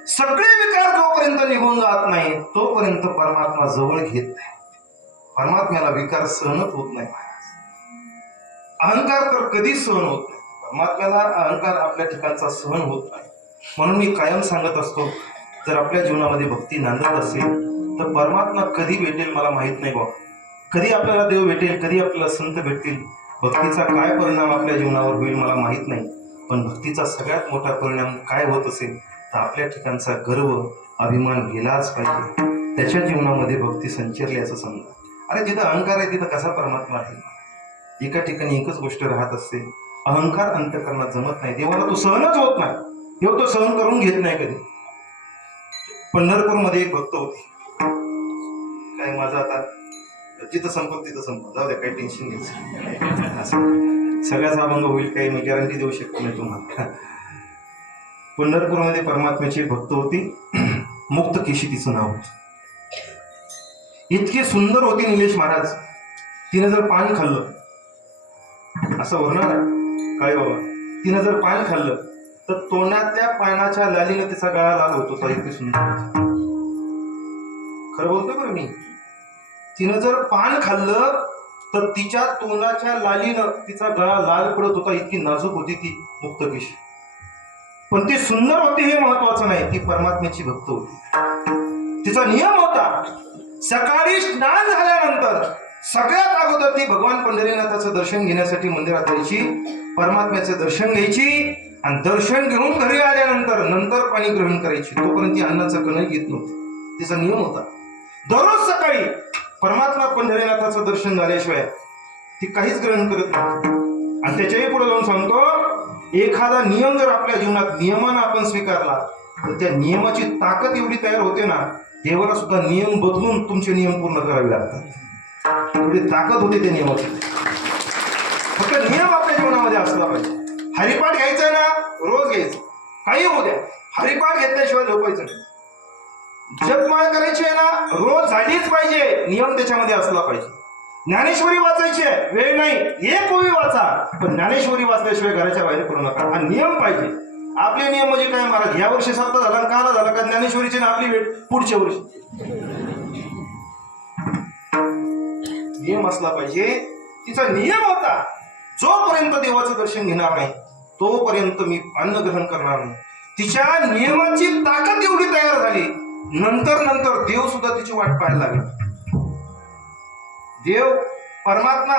सगळे विकार जोपर्यंत निघून जात नाही तोपर्यंत परमात्मा जवळ घेत नाही. परमात्म्याला विकार सहनच होत नाही. अहंकार तर कधीच सहन होत नाही. परमात्म्याला अहंकार आपल्या ठिकाणचा सहन होत नाही. म्हणून मी कायम सांगत असतो, जर आपल्या जीवनामध्ये भक्ती नांदत असेल तर परमात्मा कधी भेटेल मला माहित नाही बा. कधी आपल्याला देव भेटेल, कधी आपल्याला संत भेटतील, भक्तीचा काय परिणाम आपल्या जीवनावर होईल मला माहित नाही. पण भक्तीचा सगळ्यात मोठा परिणाम काय होत असेल तर आपल्या ठिकाणचा गर्व, अभिमान गेलाच पाहिजे. त्याच्या जीवनामध्ये भक्ती संचरली असं समजा. अरे जिथं अहंकार आहे तिथं कसा परमात्मा आहे? एका ठिकाणी एकच गोष्ट राहत असते, अहंकार अंतःकरणात जमत नाही. देवाला तो सहनच होत नाही. देव तो सहन करून घेत नाही कधी. पंढरपूरमध्ये एक भक्त होते. काय माझं आता जिथं संपत तिथं संपत, जाऊ द्या, काही टेन्शन घ्यायचं. असं सगळ्याचा अभंग होईल काही मी गॅरंटी देऊ शकत नाही तुम्हाला. पंढरपूरमध्ये परमात्म्याची भक्त होती, मुक्त केशी तिचं नाव होतं. इतकी सुंदर होती निलेश महाराज. तिनं जर पान खाल्लं, असं होणार आहे काय बाबा, तिनं जर पान खाल्लं तर तोंडातल्या पानाच्या लालीनं तिचा गळा लाल होतो. तो इतकी सुंदर होती. खरं बोलतोय बरं मी. तिनं जर पान खाल्लं तर तिच्या तोंडाच्या लालीनं तिचा गळा लाल पडत होता. इतकी नाजूक होती ती मुक्तकेशी. पण ती सुंदर होती हे महत्वाचं नाही, ती परमात्म्याची भक्त होती. तिचा नियम होता, सकाळी स्नान झाल्यानंतर सगळ्यात अगोदर ती भगवान पंढरीनाथाचं दर्शन घेण्यासाठी मंदिरात यायची, परमात्म्याचं दर्शन घ्यायची आणि दर्शन घेऊन घरी आल्यानंतर नंतर पाणी ग्रहण करायची. तोपर्यंत ती अन्नाचं कणही घेत नव्हती. तिचा नियम होता. दररोज सकाळी परमात्मा पंढरीनाथाचं दर्शन झाल्याशिवाय ती काहीच ग्रहण करत नव्हती. आणि त्याच्याही पुढे जाऊन सांगतो, एखादा नियम जर आपल्या जीवनात नियमानं आपण स्वीकारला तर त्या नियमाची ताकद एवढी तयार होते ना, देवाला सुद्धा नियम बदलून तुमचे नियम पूर्ण करावे लागतात. एवढी ताकद होते त्या नियमाची. फक्त नियम आपल्या जीवनामध्ये असला पाहिजे. हरिपाठ घ्यायचा आहे ना, रोज घ्यायचं, काही होऊ द्या. हरिपाठ घेतल्याशिवाय झोपायचं नाही. जपमाळ करायची आहे ना, रोज झालीच पाहिजे. नियम त्याच्यामध्ये असला पाहिजे. ज्ञानेश्वरी वाचायची आहे, वेळ नाही, एक ओवी वाचा, पण ज्ञानेश्वरी वाचल्याशिवाय घराच्या बाहेर पडू नका. हा नियम पाहिजे. आपले नियम म्हणजे काय महाराज, या वर्षी सप्ताह झाला, काला झाला का ज्ञानेश्वरीची ना आपली वेळ पुढच्या वर्षी. नियम असला पाहिजे. तिचा नियम होता, जोपर्यंत देवाचं दर्शन घेणार नाही तोपर्यंत मी अन्न ग्रहण करणार नाही. तिच्या नियमाची ताकद एवढी तयार झाली, नंतर नंतर देव सुद्धा तिची वाट पाहायला लागला. देव परमात्मा,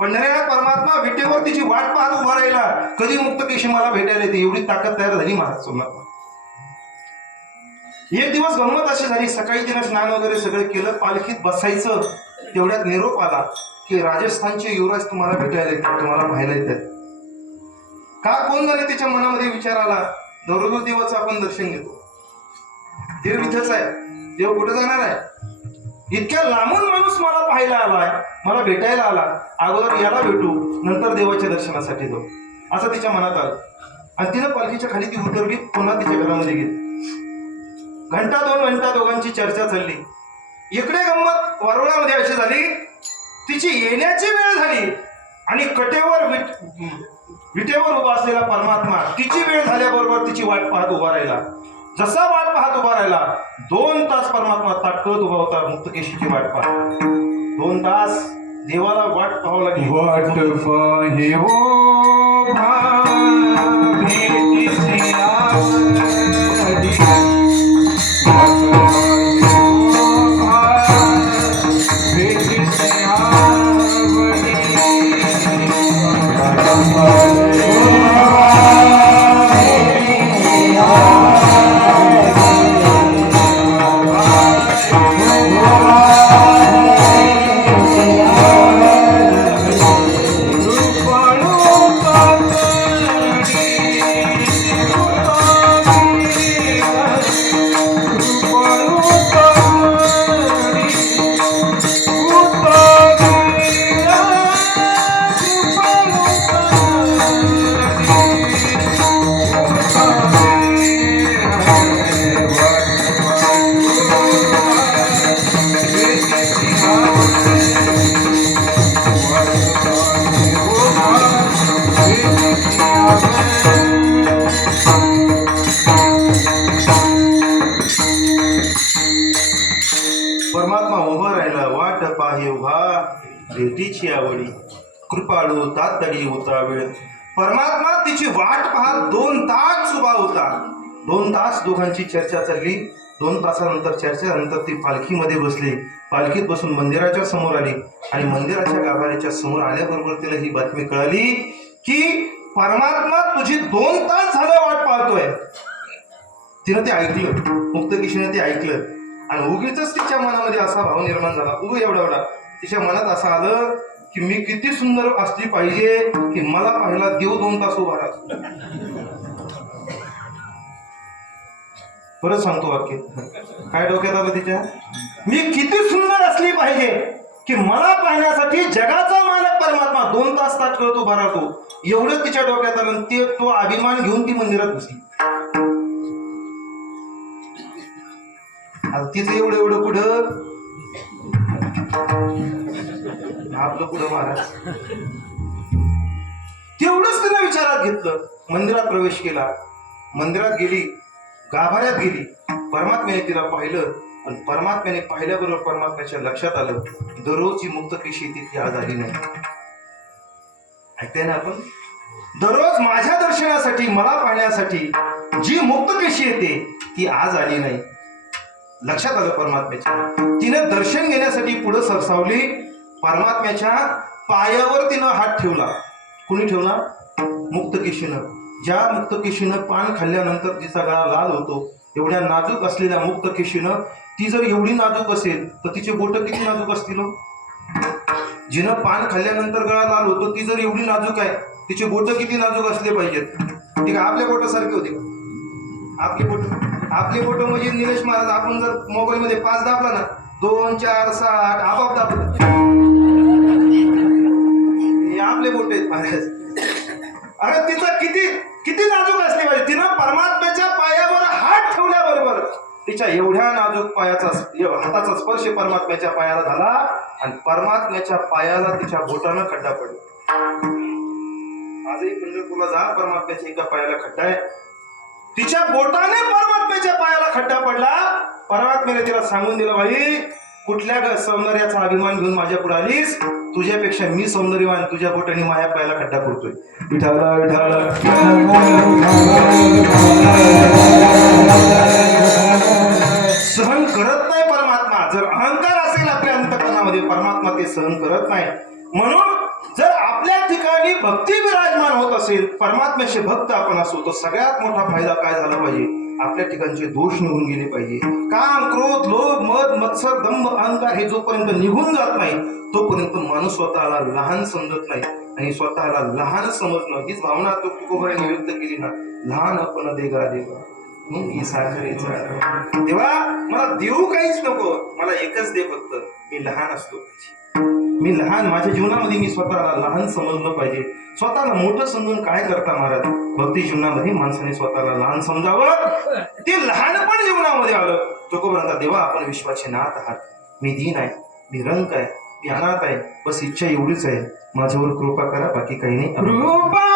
पंढरीनाथ परमात्मा विटेवर तिची वाट पाहत उभा राहिला, कधी मुक्तकेशी मला भेटायला येते. एवढी ताकद तयार झाली महाराज सोमनाथ. एक दिवस गंमत अशी झाली, सकाळी तिनं स्नान वगैरे सगळं केलं, पालखीत बसायचं, तेवढ्यात निरोप आला की राजस्थानचे युवराज तुम्हाला भेटायला येतात, तुम्हाला पाहायला येतात. का कोण झाले तिच्या मनामध्ये विचार आला. दररोज देवाचं आपण दर्शन घेतो, देव इथंच आहे, देव कुठे जाणार आहे. इतक्या लांबून माणूस मला पाहायला आलाय, मला भेटायला आला, अगोदर याला भेटू, नंतर देवाच्या दर्शनासाठी जाऊ, असं तिच्या मनात आलं. आणि तिनं पालखीच्या खाली ती उतरली, पुन्हा तिच्या घरामध्ये गेली. घंटा 2 घंटा दोघांची चर्चा चालली. इकडे गंमत वरुळामध्ये अशी झाली, तिची येण्याची वेळ झाली आणि कटेवर विटेवर उभा असलेला परमात्मा तिची वेळ झाल्याबरोबर तिची वाट पाहत उभा राहिला. जसा वाट पाहत उभा राहिला, 2 तास परमात्मा ताटकळत उभा होता मुक्तकेशीची वाट पाहत. 2 तास देवाला वाट पाहावं लागली. वाट पाहे ओ भेटीची आवडी. परमात्मा उभा राहिला, वाट पाहे उभा भेटीची आवडी, कृपाळू तातडी होता वेळ. परमात्मा तिची वाट पाहत 2 तास उभा होता. 2 तास दोघांची चर्चा चालली. 2 तासानंतर चर्चेनंतर ती पालखीमध्ये बसली. पालखीत बसून मंदिराच्या समोर आली आणि मंदिराच्या गाभाऱ्याच्या समोर आल्याबरोबर तिला ही बातमी कळाली की परमात्मा तुझी 2 तास झालं वाट पाहतोय. तिनं ते ऐकलं, मुक्तकेशीनं ते ऐकलं आणि उगीच तिच्या मनामध्ये असा भाव निर्माण झाला, एवढा तिच्या मनात असं आलं की मी किती सुंदर असली पाहिजे की मला पाहिला देव 2 तास उभा राहतो. परत सांगतो वाक्य. काय डोक्यात आलं तिच्या? मी किती सुंदर असली पाहिजे की मला पाहण्यासाठी जगाचा मालक परमात्मा 2 तास ताट करतो उभा राहतो. एवढंच तिच्या डोक्यात आलं आणि ते तो अभिमान घेऊन ती मंदिरात बसली. आता तिचं एवढं एवढं पुढं, आपलं पुढं महाराज. तेवढंच तिनं विचारात घेतलं. मंदिरात प्रवेश केला. मंदिरात गेली, गाभाऱ्यात गेली. परमात्म्याने तिला पाहिलं आणि परमात्म्याने पाहिल्याबरोबर परमात्म्याच्या लक्षात आलं दररोजची मुक्त केशी ती आज आली नाही. ऐकताय ना आपण? दररोज माझ्या दर्शनासाठी, मला पाहण्यासाठी जी मुक्त केशी येते ती आज आली नाही. लक्षात आलं परमात्म्याच्या. तिनं दर्शन घेण्यासाठी पुढे सरसावली. परमात्म्याच्या पायावर तिनं हात ठेवला. कुणी ठेवला? मुक्तकेशीनं. ज्या मुक्तकेशीनं पान खाल्ल्यानंतर तिचा गळा लाल होतो, एवढ्या नाजूक असलेल्या मुक्तकेशीनं, ती जर एवढी नाजूक असेल तर तिचे बोट किती नाजूक असतील? जिनं पान खाल्ल्यानंतर गळा लाल होतो ती जर एवढी नाजूक आहे, तिचे बोट किती नाजूक असले पाहिजेत? ठीक आहे, आपल्या बोटासारखे होते का? आपले बोट म्हणजे निलेश महाराज, आपण जर मोबाईल मध्ये 5 दाबला ना, 2 4 6 8 आपाप दाबत. आपले बोट आहेत महाराज. अरे तिचं किती किती नाजूक असली पाहिजे. तिनं परमात्म्याच्या पायावर हात ठेवल्याबरोबर तिच्या एवढ्या नाजूक हाताचा स्पर्श परमात्म्याच्या पायाला झाला आणि परमात्म्याच्या पायाला तिच्या बोटानं खड्डा पडला. आजही पंढरपूरला जा, परमात्म्याच्या एका पायाला खड्डा आहे. तिच्या बोटाने परमात्म्याच्या पायाला खड्डा पडला. परमात्म्याने तिला सांगून दिलं, भाई कुठल्या सौंदर्याचा अभिमान घेऊन माझ्या पुढे आलीस? तुझ्यापेक्षा मी सौंदर्यवान, तुझ्या बोटाने माझ्या पायाला खड्डा पडतोय. विठाला विठाला सहन करत नाही परमात्मा. जर अहंकार असेल आपल्या अंतःकरणामध्ये, परमात्मा ते सहन करत नाही. म्हणून जर आपल्या ठिकाणी भक्ती विराजमान होत असेल, परमात्म्याचे भक्त आपण असू, तर सगळ्यात मोठा फायदा काय झाला पाहिजे? आपल्या ठिकाणचे दोष निघून गेले पाहिजे. काम, क्रोध, लोभ, मद, मत्सर, दंभ, अहंकार हे जोपर्यंत निघून जात नाही तोपर्यंत माणूस स्वतःला लहान समजत नाही. आणि स्वतःला लहान समजणं हीच भावना तुकोबाराने व्यक्त केली ना, लहान आपण देगा देवा ही साखरेचा. तेव्हा मला देऊ काहीच नको, मला एकच दे फक्त, मी लहान असतो पाहिजे. मी लहान, माझ्या जीवनामध्ये मी स्वतःला लहान समजलं पाहिजे. स्वतःला मोठं समजून काय करता महाराज? भक्ती जीवनामध्ये माणसाने स्वतःला लहान समजावं. ते लहानपण जीवनामध्ये आलं. तुकोबारांचा देवा आपण विश्वाचे नाथ आहात. मी दीन आहे, मी रंक आहे, मी अनाथ आहे, बस इच्छा एवढीच आहे, माझ्यावर कृपा करा, बाकी काही नाही. कृपा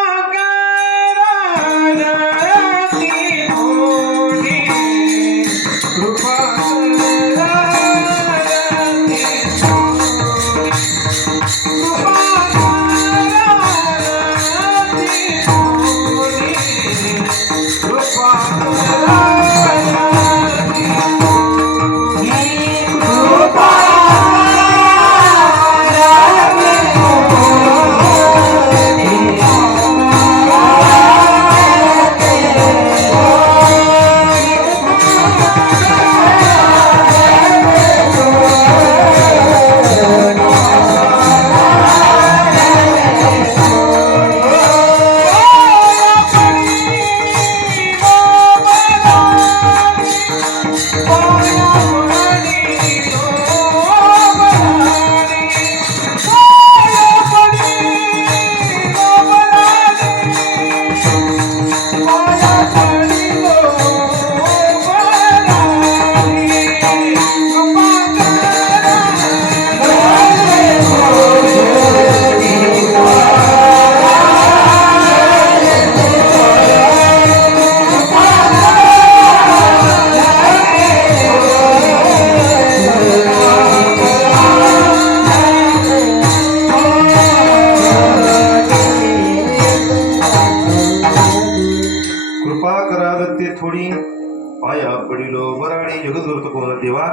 देवा,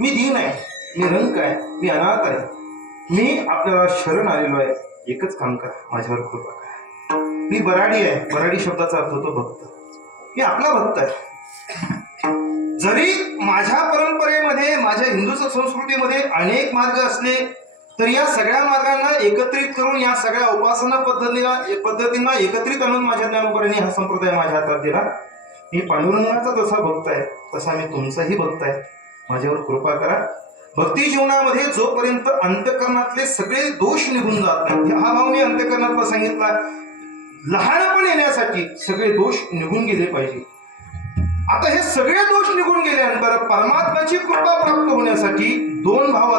मी दीन आहे, मी रंक आहे, मी अनाथ आहे, मी आपल्याला शरण आलेलो आहे. एकच काम करा, माझ्यावर कृपा करा. मी बराडी आहे. बराडी शब्दाचा अर्थ होतो भक्त. मी आपला भक्त आहे. जरी माझ्या परंपरेमध्ये, माझ्या हिंदू संस्कृतीमध्ये अनेक मार्ग असले तरी या सगळ्या मार्गांना एकत्रित करून, या सगळ्या उपासना पद्धतींना एकत्रित आणून माझ्या ज्ञानोबांनी हा संप्रदाय माझ्या हातात दिला. मी पांडुरंगाचा जसा भक्त आहे तसा मी तुमचाही भक्त आहे. माझ्यावर कृपा करा. भक्ती जीवनामध्ये जोपर्यंत अंतःकरणातले सगळे दोष निघून जात नाही, हा भाव मी अंतःकरणातला सांगितला. लहानपण येण्यासाठी सगळे दोष निघून गेले पाहिजे. आता हे सगळे दोष निघून गेल्यानंतर परमात्म्याची कृपा प्राप्त होण्यासाठी दोन भाव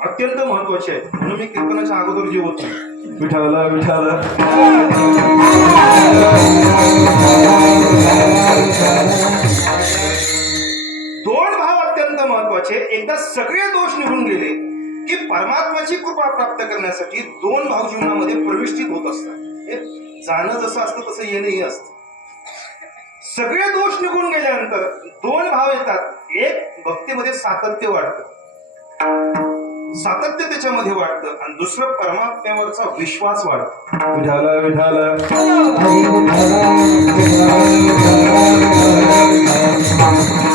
अत्यंत महत्वाचे आहेत. म्हणून मी कीर्तनाच्या अगोदर जे होतो विठाला विठाला दोन भाव अत्यंत महत्वाचे. एकदा सगळे दोष निघून गेले की परमात्म्याची कृपा प्राप्त करण्यासाठी दोन भाव जीवनामध्ये प्रविष्टित होत असतात. हे जाणं जसं असतं तसं येणंही असतं. सगळे दोष निघून गेल्यानंतर दोन भाव येतात. एक भक्तीमध्ये सातत्य वाढतं, सातत्य त्याच्यामध्ये वाढतं, आणि दुसरं परमात्म्यावरचा विश्वास वाढतो. विठाला विठाला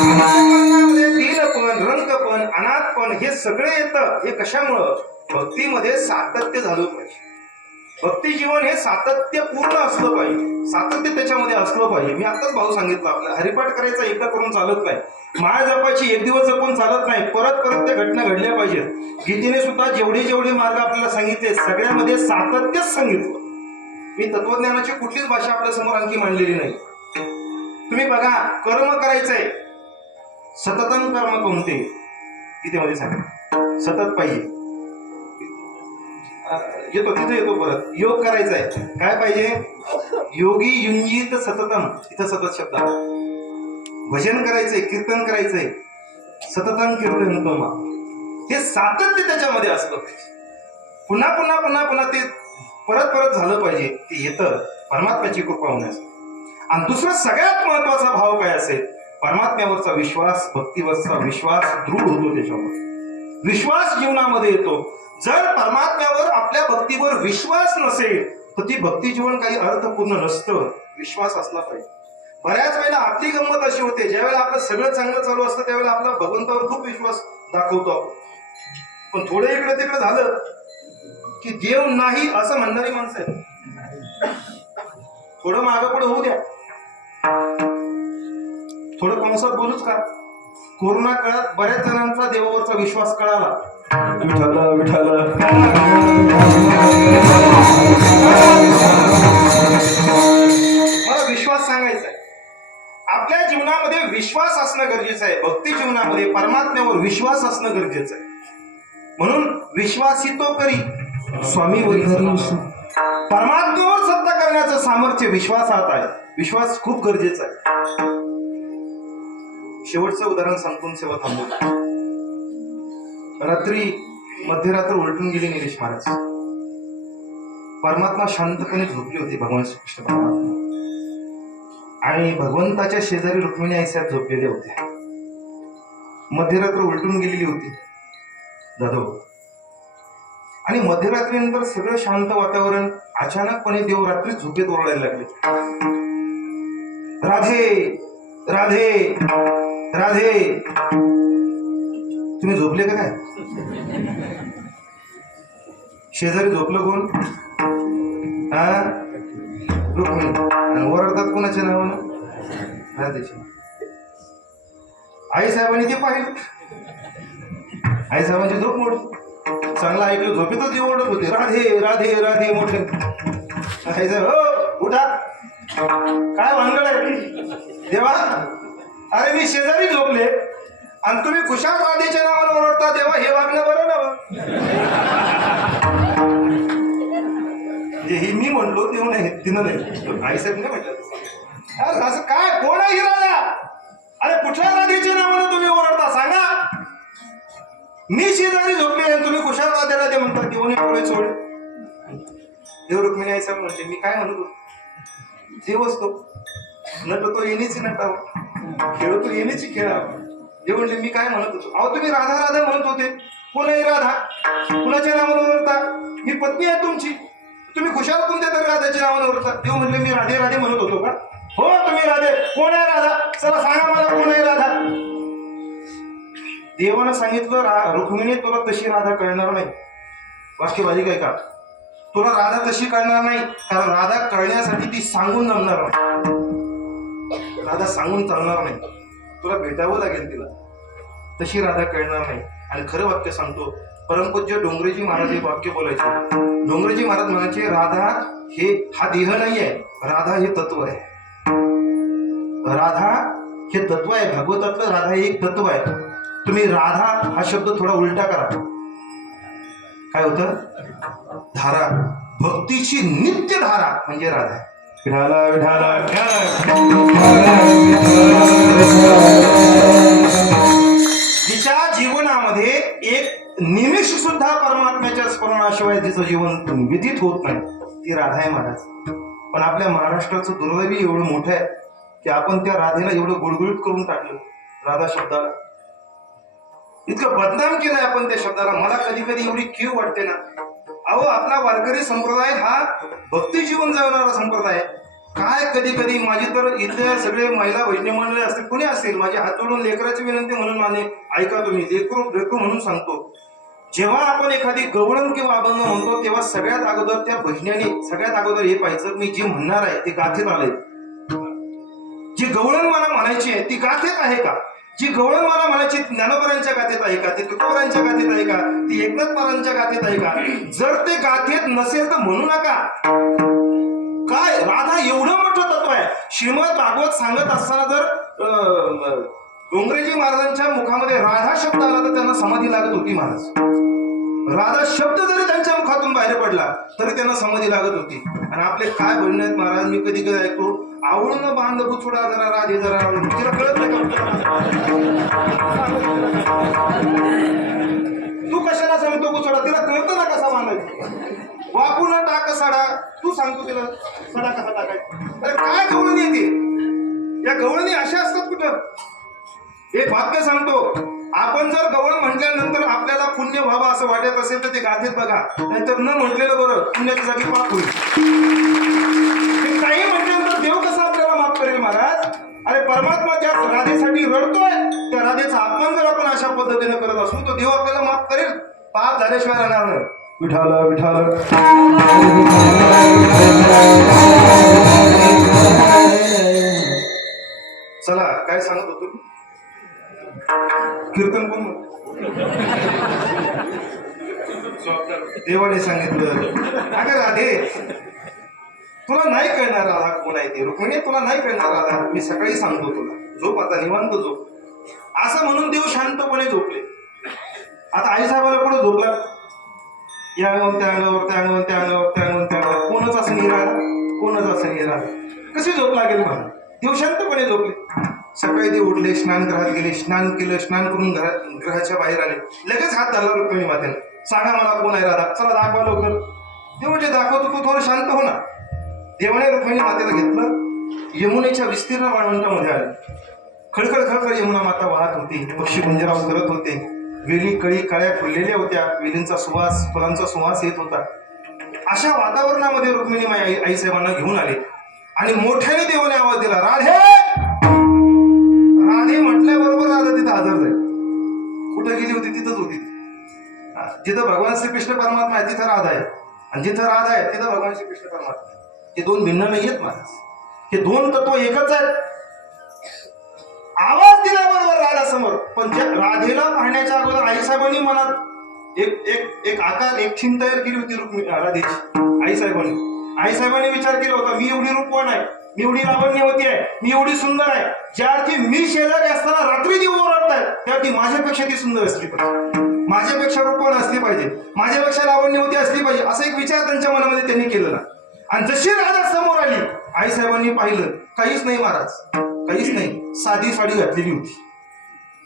अंतःकरणामध्ये दीनपण, रंगपण, अनाथपण हे सगळे येतं. हे कशामुळं? भक्तीमध्ये सातत्य झालं पाहिजे. भक्ती जीवन हे सातत्यपूर्ण असलं पाहिजे, सातत्य त्याच्यामध्ये असलं पाहिजे. मी आताच भाऊ सांगितलं, आपल्याला हरिपाठ करायचा एकदा करून चालत नाही, माळ जपायची एक दिवस जपून चालत नाही, परत परत त्या घटना घडल्या पाहिजेत. गीतेने सुद्धा जेवढे जेवढे मार्ग आपल्याला सांगितले सगळ्यामध्ये सातत्यच सांगितलं. मी तत्वज्ञानाची कुठलीच भाषा आपल्या समोर आणखी मांडलेली नाही. तुम्ही बघा, कर्म करायचंय, सततम कर्म कोणते गीतेमध्ये सांगितलं, सतत पाहिजे. येतो तिथे येतो परत. योग करायचा आहे, काय पाहिजे? योगी युंजित सततम, इथं सतत शब्द आला. भजन करायचंय, कीर्तन करायचंय, सततम कीर्तनतम. हे सातत्य त्याच्यामध्ये असलं पाहिजे. पुन्हा पुन्हा पुन्हा पुन्हा ते परत परत झालं पाहिजे. ते येतं परमात्म्याची कृपा होण्यासाठी. आणि दुसरं सगळ्यात महत्वाचा भाव काय असेल? परमात्म्यावरचा विश्वास, भक्तीवरचा विश्वास दृढ होतो. त्याच्यामध्ये विश्वास जीवनामध्ये येतो. जर परमात्म्यावर आपल्या भक्तीवर विश्वास नसेल तर ती भक्ती जीवन काही अर्थपूर्ण नसतं. विश्वास असला पाहिजे. बऱ्याच वेळेला आपली गंमत अशी होते, ज्यावेळेला आपलं सगळं चांगलं चालू असतं त्यावेळेला आपला भगवंतावर खूप विश्वास दाखवतो आपण, पण थोडं इकडे तिकडे झालं की देव नाही असं म्हणणारी माणसं आहेत. थोडं मागं पुढे होऊ द्या, थोडं कंसात बोलूच का. कोरोना काळात बऱ्याच जणांचा देवावरचा विश्वास कळाला. विठाला विठाला मला विश्वास सांगायचा आहे, आपल्या जीवनामध्ये विश्वास असणं गरजेचं आहे. भक्ती जीवनामध्ये परमात्म्यावर विश्वास असणं गरजेचं आहे. म्हणून विश्वासितो करी स्वामी वरी. परमात्म्यावर सत्ता करण्याचं सामर्थ्य विश्वासात आहे. विश्वास खूप गरजेचा आहे. शेवटचं उदाहरण सांगून सेवा थांबवतो. रात्री मध्यरात्र उलटून गेली निलेश महाराज. परमात्मा शांतपणे झोपली होती, भगवान श्रीकृष्ण परमात्मा, आणि भगवंताच्या शेजारी रुक्मिणी आई साहेब झोपलेल्या होत्या. मध्यरात्र उलटून गेलेली होती जाधव, आणि मध्यरात्रीनंतर सगळं शांत वातावरण. अचानकपणे देव रात्री झोपेत ओरडायला लागले, राधे राधे राधे. तुम्ही झोपले का काय? शेजारी झोपलं कोण? रुक्मिणी. आणि ओरडतात कोणाच्या नावानं? राधेच्या. आई साहेबांनी ते पाहिलं, आई साहेबांची झोप मोडली. चांगलं ऐकलं, झोपेतच जे ओरडत होते, राधे राधे राधे मोठे. आई साहेब, हो उठा, काय भानगड आहे देवा? अरे मी शेजारी झोपले आणि तुम्ही खुशाल राधेच्या नावानं ओरडता, देवा हे वागणं बरं ना? हे मी म्हणलो तेव्हा नाही, तिनं नाही, आईसाहेब नाही म्हटलं. असं काय, कोण आहे ही राधा? अरे कुठल्या राधेच्या नावानं तुम्ही ओरडता सांगा? मी शेजारी झोपले आणि तुम्ही कुशाल राधे राधे म्हणता, देवने डोळे सोडले. देव रुक्मिणी आई साहेब म्हणते, मी काय म्हणतो? देव असतो, नटतो येणेची नटावं, खेळतो येणेची खेळावं. देव म्हणले, मी काय म्हणत होतो? अहो तुम्ही राधा राधा म्हणत होते, कोण आहे राधा? कुणाच्या नावानं ओरडता? ही पत्नी आहे तुमची, तुम्ही खुशाल कोणत्या तरी राधाच्या नावानं ओरडता. देव म्हणले, मी राधे राधे म्हणत होतो का? हो तुम्ही राधे. कोण आहे राधा? चला सांगा मला, कोण आहे राधा? देवानं सांगितलं, रुक्मिणी तुला तशी राधा कळणार नाही. वाक्य बाजी काय का? तुला राधा तशी कळणार नाही, कारण राधा कळण्यासाठी ती सांगून जमणार नाही. राधा सांगून चालणार नाही, तुला भेटावं लागेल तिला, तशी राधा कळणार नाही. आणि खरं वाक्य सांगतो, परमपूज्य डोंगरेजी महाराज एक वाक्य बोलायचे. डोंगरेजी महाराज म्हणायचे, राधा हा देह नाहीये, राधा हे तत्व आहे. राधा हे तत्व आहे, भगवतातलं राधा हे एक तत्व आहे. तुम्ही राधा हा शब्द थोडा उलटा करा, काय होतं? धारा, भक्तीची नित्य धारा म्हणजे राधा. विठाला विठाला तिच्या जीवनामध्ये एक निमिष सुद्धा परमात्म्याच्या स्मरणाशिवाय तिचं जीवन व्यतीत होत नाही, ती राधा आहे महाराज. पण आपल्या महाराष्ट्राचं दुर्दैवी एवढं मोठं आहे की आपण त्या राधेला एवढं गुळगुळीत करून टाकलं. राधा शब्दाला इतकं बदनाम केलंय आपण त्या शब्दाला. मला कधी कधी एवढी कीव वाटते ना. अहो, आपला वारकरी संप्रदाय हा भक्ती जीवन जगणारा संप्रदाय आहे. काय कधी कधी माझी तर इथल्या सगळे महिला भजनी मंडळी असतील, कुणी असतील, माझे हात जोडून लेकराची विनंती म्हणून माने ऐका तुम्ही, लेकरू म्हणून सांगतो. जेव्हा आपण एखादी गवळण किंवा अभंग म्हणतो तेव्हा सगळ्यात अगोदर त्या भजन्याने सगळ्यात अगोदर हे पाहिजे, मी जे म्हणणार आहे ते गाथेत आलंय. जी गवळण मला म्हणायची आहे ती गाथेत आहे का? जी गवळण मला म्हणायची ज्ञानोबरांच्या गाथेत आहे का? ती तुकोबरांच्या गाथेत आहे का? ती एकनाथ महाराजांच्या गाथेत आहे का? जर ते गाथेत नसेल तर म्हणू नका. काय राधा एवढं मोठं तत्व आहे. श्रीमद भागवत सांगत असताना जर डोंगरेजी महाराजांच्या मुखामध्ये राधा शब्द आला तर त्यांना समाधी लागत होती महाराज. राधा शब्द जरी त्यांच्या मुखातून बाहेर पडला तरी त्यांना समाधी लागत होती. आणि आपले काय म्हणणे आहेत महाराज, मी कधी कधी ऐकतो, आवळून बांध बुचुडा जरा राधे जरा आवडून, तिला कळत नाही तू कशाला सांगतो बुचुडा, तिला कळतं ना कसा बांधायचा. वाकून टाक सडा, तू सांगतो तिला सडा कसा टाकायचा. अरे काय गवळणी येते, या गवळणी अशा असतात कुठं. एक वाक्य सांगतो, आपण जर गवळ म्हटल्यानंतर आपल्याला पुण्य व्हावं असं वाटत असेल तर ते गाथेत बघा, नाहीतर न म्हटलेलं बरं, पुण्याच्या जागी पाप होईल. काही म्हटल्यानंतर देव कसा आपल्याला माफ करेल महाराज. अरे परमात्मा ज्या राधेसाठी रडतोय त्या राधेचा अपमान जर आपण अशा पद्धतीने करत असू तर देव आपल्याला माफ करेल, पाप झाल्याशिवाय राहणार नाही. विठाला विठाला चला काय सांगत होतो, कीर्तन कोण देवाने सांगितलं, अगं राधे तुला नाही कळणार राधा कोण आहे ते. रुक्मिणी तुला नाही कळणार राधा, मी सकाळी सांगतो तुला, झोप आता निवांत झोप. असं म्हणून देव शांतपणे झोपले. आता आईसाहेबाला कुठं झोपला, या अंगावर त्या अंगावर त्या अंगावर त्या अंगावर त्या अंगावर त्या अंगावर, कोणच असं नाही राहिला, कोणच असं नाही राहिला. कशी झोप लागेल मला. देव शांतपणे झोपले. सकाळी ते उठले, स्नानगृहात गेले, स्नान केलं, स्नान करून ग्रहाच्या बाहेर आले. लगेच हात धरला रुक्मिणी मातेने, सांगा मला कोण आहे राधा, चला दाखवा लवकर. देव म्हणजे दाखवतो, तू थोडं शांत हो ना. देवाने रुक्मिणी मातेला घेतलं, यमुनेच्या विस्तीर्ण वाळवंटामध्ये आले. खळखळ खळखळ यमुना माता वाहत होती, पक्षी गुंजराव करत होते, वेली कळी काळ्या फुललेल्या होत्या, वेलींचा सुवास, फुलांचा सुवास येत होता. अशा वातावरणामध्ये रुक्मिणी आईसाहेबांना घेऊन आले आणि मोठ्याने देवाने आवाज दिला, राधे. राधे म्हटल्याबरोबर राधा तिथं हजर झाली. कुठं गेली होती तिथंच होती. जिथं भगवान श्रीकृष्ण परमात्मा आहे तिथं राधा आहे, आणि जिथं राधा आहे तिथं भगवान श्रीकृष्ण परमात्मा आहे. हे दोन भिन्न नाही आहेत महाराज, हे दोन तत्व एकच आहेत. आवाज दिल्याबरोबर राधा समोर. पण ज्या राधेला पाहण्याच्या अगोदर आईसाहेबांनी मनात एक आकार, एक थीम तयार केली होती रुक्मिणी राधेची. आईसाहेबांनी विचार केला होता, मी एवढी रूपवान आहे, मी एवढी लावण्यवती आहे, मी एवढी सुंदर आहे, ज्या अर्थी मी शेजारी असताना रात्री देव ओरडतायत त्या अर्थी माझ्यापेक्षा ती सुंदर असली पाहिजे, माझ्यापेक्षा रूपवान असली पाहिजे, माझ्यापेक्षा लावण्यवती असली पाहिजे, असा एक विचार त्यांच्या मनामध्ये त्यांनी केलेला. आणि जशी राधा समोर आली आईसाहेबांनी पाहिलं, काहीच नाही महाराज, काहीच नाही. साधी साडी घातलेली होती,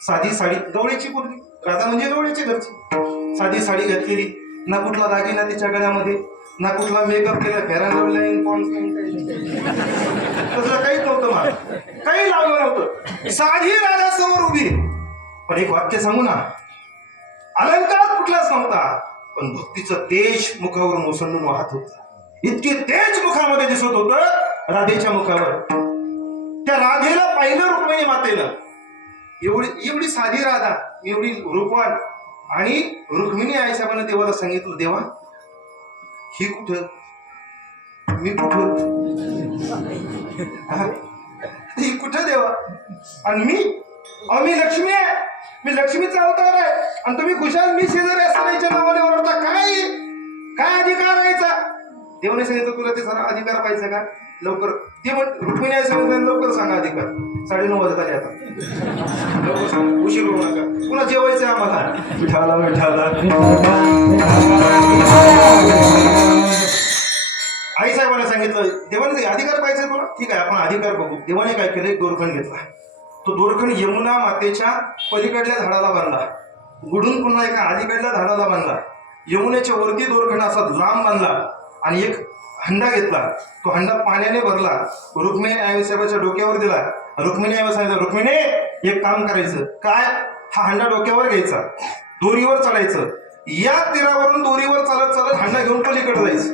साधी साडी, गवळीची पूर्वी, राधा म्हणजे गवळीची घरची. साधी साडी घातलेली, ना कुठला दागिना तिच्या गळ्यामध्ये, ना कुठला मेकअप केला, फेअर अँड तसं काहीच नव्हतं मला, काही लावलं नव्हतं. साधी राधा समोर उभी. पण एक वाक्य सांगू ना, अलंकार कुठलाच नव्हता, पण भक्तीचं तेज मुखावरून ओसंडून वाहत होतं. इतके तेज मुखामध्ये दिसत होतं राधेच्या मुखावर. त्या राधेला पाहिलं रुक्मिणी मातेनं, एवढी साधी राधा, एवढी रूपवान. आणि रुक्मिणी आईसाहेबांना देवाला सांगितलं, देवा ही कुठं, मी कुठं. ही कुठे देवा? आणि मी लक्ष्मी आहे, मी लक्ष्मीचा अवतार आहे, आणि तुम्ही खुशाल मी शेजारी असतानाच्या नावाने ओरडता. काय अधिकार राहायचा? देवाने सांगितलं तुला ते सारा अधिकार पाहिजे का? लवकर ते रुक्मिणी आहे सांगितलं, लवकर सांगा अधिकार. 9:30 वाजत आले आता, लवकर सांगा, उशीर होऊ नका, पुन्हा जेवायचं आम्हाला. विठाला विठाला आई साहेबांना सांगितलं देवाने अधिकार पाहिजे तुला, ठीक आहे आपण अधिकार बघू. देवाने काय केलं, एक दोरखंड घेतला. तो दोरखंड यमुना मातेच्या पलीकडल्या झाडाला बांधला, गुडून पुन्हा एका अलीकडल्या झाडाला बांधला. यमुनेच्या वरती दोरखंड असा लांब बांधला आणि एक हंडा घेतला. तो हंडा पाण्याने भरला, रुक्मिणी आईसाहेबाच्या डोक्यावर दिला. रुक्मिणी आई सांगितलं, रुक्मिणी एक काम करायचं काय, हा हंडा डोक्यावर घ्यायचा, दोरीवर चढायचं, या तीरावरून दोरीवर चालत चालत हंडा घेऊन पलीकडे जायचं,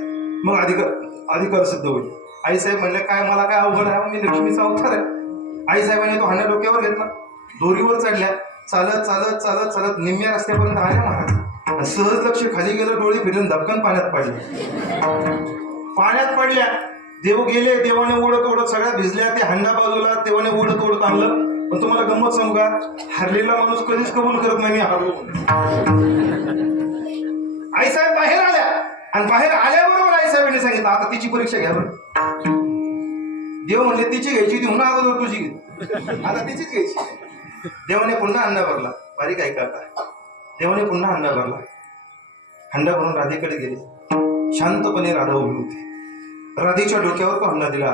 मग अधिकार सिद्ध होईल. आईसाहेब म्हणले काय मला काय अवघड आहे, मी लक्ष्मीचा अवतार आहे. आईसाहेबांनी तो हंडा डोक्यावर घेतला, दोरीवर चढल्या, चालत चालत चालत चालत निम्म्या रस्त्यापर्यंत आल्या महाराज. सहज लक्ष खाली गेलं, डोळे फिरून धपकन पाण्यात पडल्या. देव गेले, देवाने ओढत सगळ्या भिजल्या, ते हंडा बाजूला देवाने ओढत आणलं. पण तुम्हाला गंमत सांगू का, हरलेला माणूस कधीच कबूल करत नाही मी हरलो. आईसाहेब बाहेर आल्या, आणि बाहेर आल्याबरोबर आईसाहेबांनी सांगितलं आता तिची परीक्षा घ्या बरं. देव म्हणले तिची घ्यायची होती म्हणून अगोदर तुझी घे, आता तिचीच घ्यायची. देवाने पुन्हा हंडा भरला, बारीक ऐका आता. देवाने पुन्हा हंडा भरला, हंडा भरून राधेकडे गेले. शांतपणे राधा उभी होती. राधेच्या डोक्यावर तो हंडा दिला.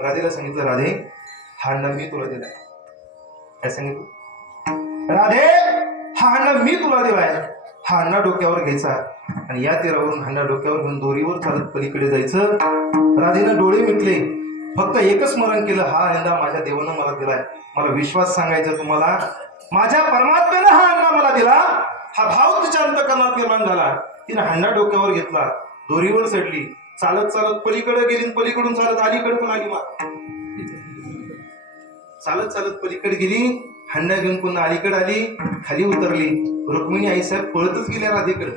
राधेला सांगितलं, राधे हा हंडा मी तुला दिलाय. काय सांगितलं, राधे हा हंडा मी तुला दिलाय, हा हंडा डोक्यावर घ्यायचा आणि या तीरावरून हंडा डोक्यावर घेऊन दोरीवर चालत पलीकडे जायचं. राधेनं डोळे मिटले, फक्त एकच स्मरण केलं, हा हंडा माझ्या देवानं मला दिलाय. मला विश्वास सांगायचा तुम्हाला, माझ्या परमात्म्यानं हा हंडा मला दिला. हा भाव तिच्या अंतःकरणात निर्माण झाला. तिने हंडा डोक्यावर घेतला, दोरीवर चढली, चालत चालत पलीकडे गेली, पलीकडून चालत अलीकडे पण आली. चालत चालत पलीकडे गेली, हंडा घेऊन पुन्हा अलीकडे आली, खाली उतरली. रुक्मिणी आईसाहेब पळतच गेल्या राधेकडे,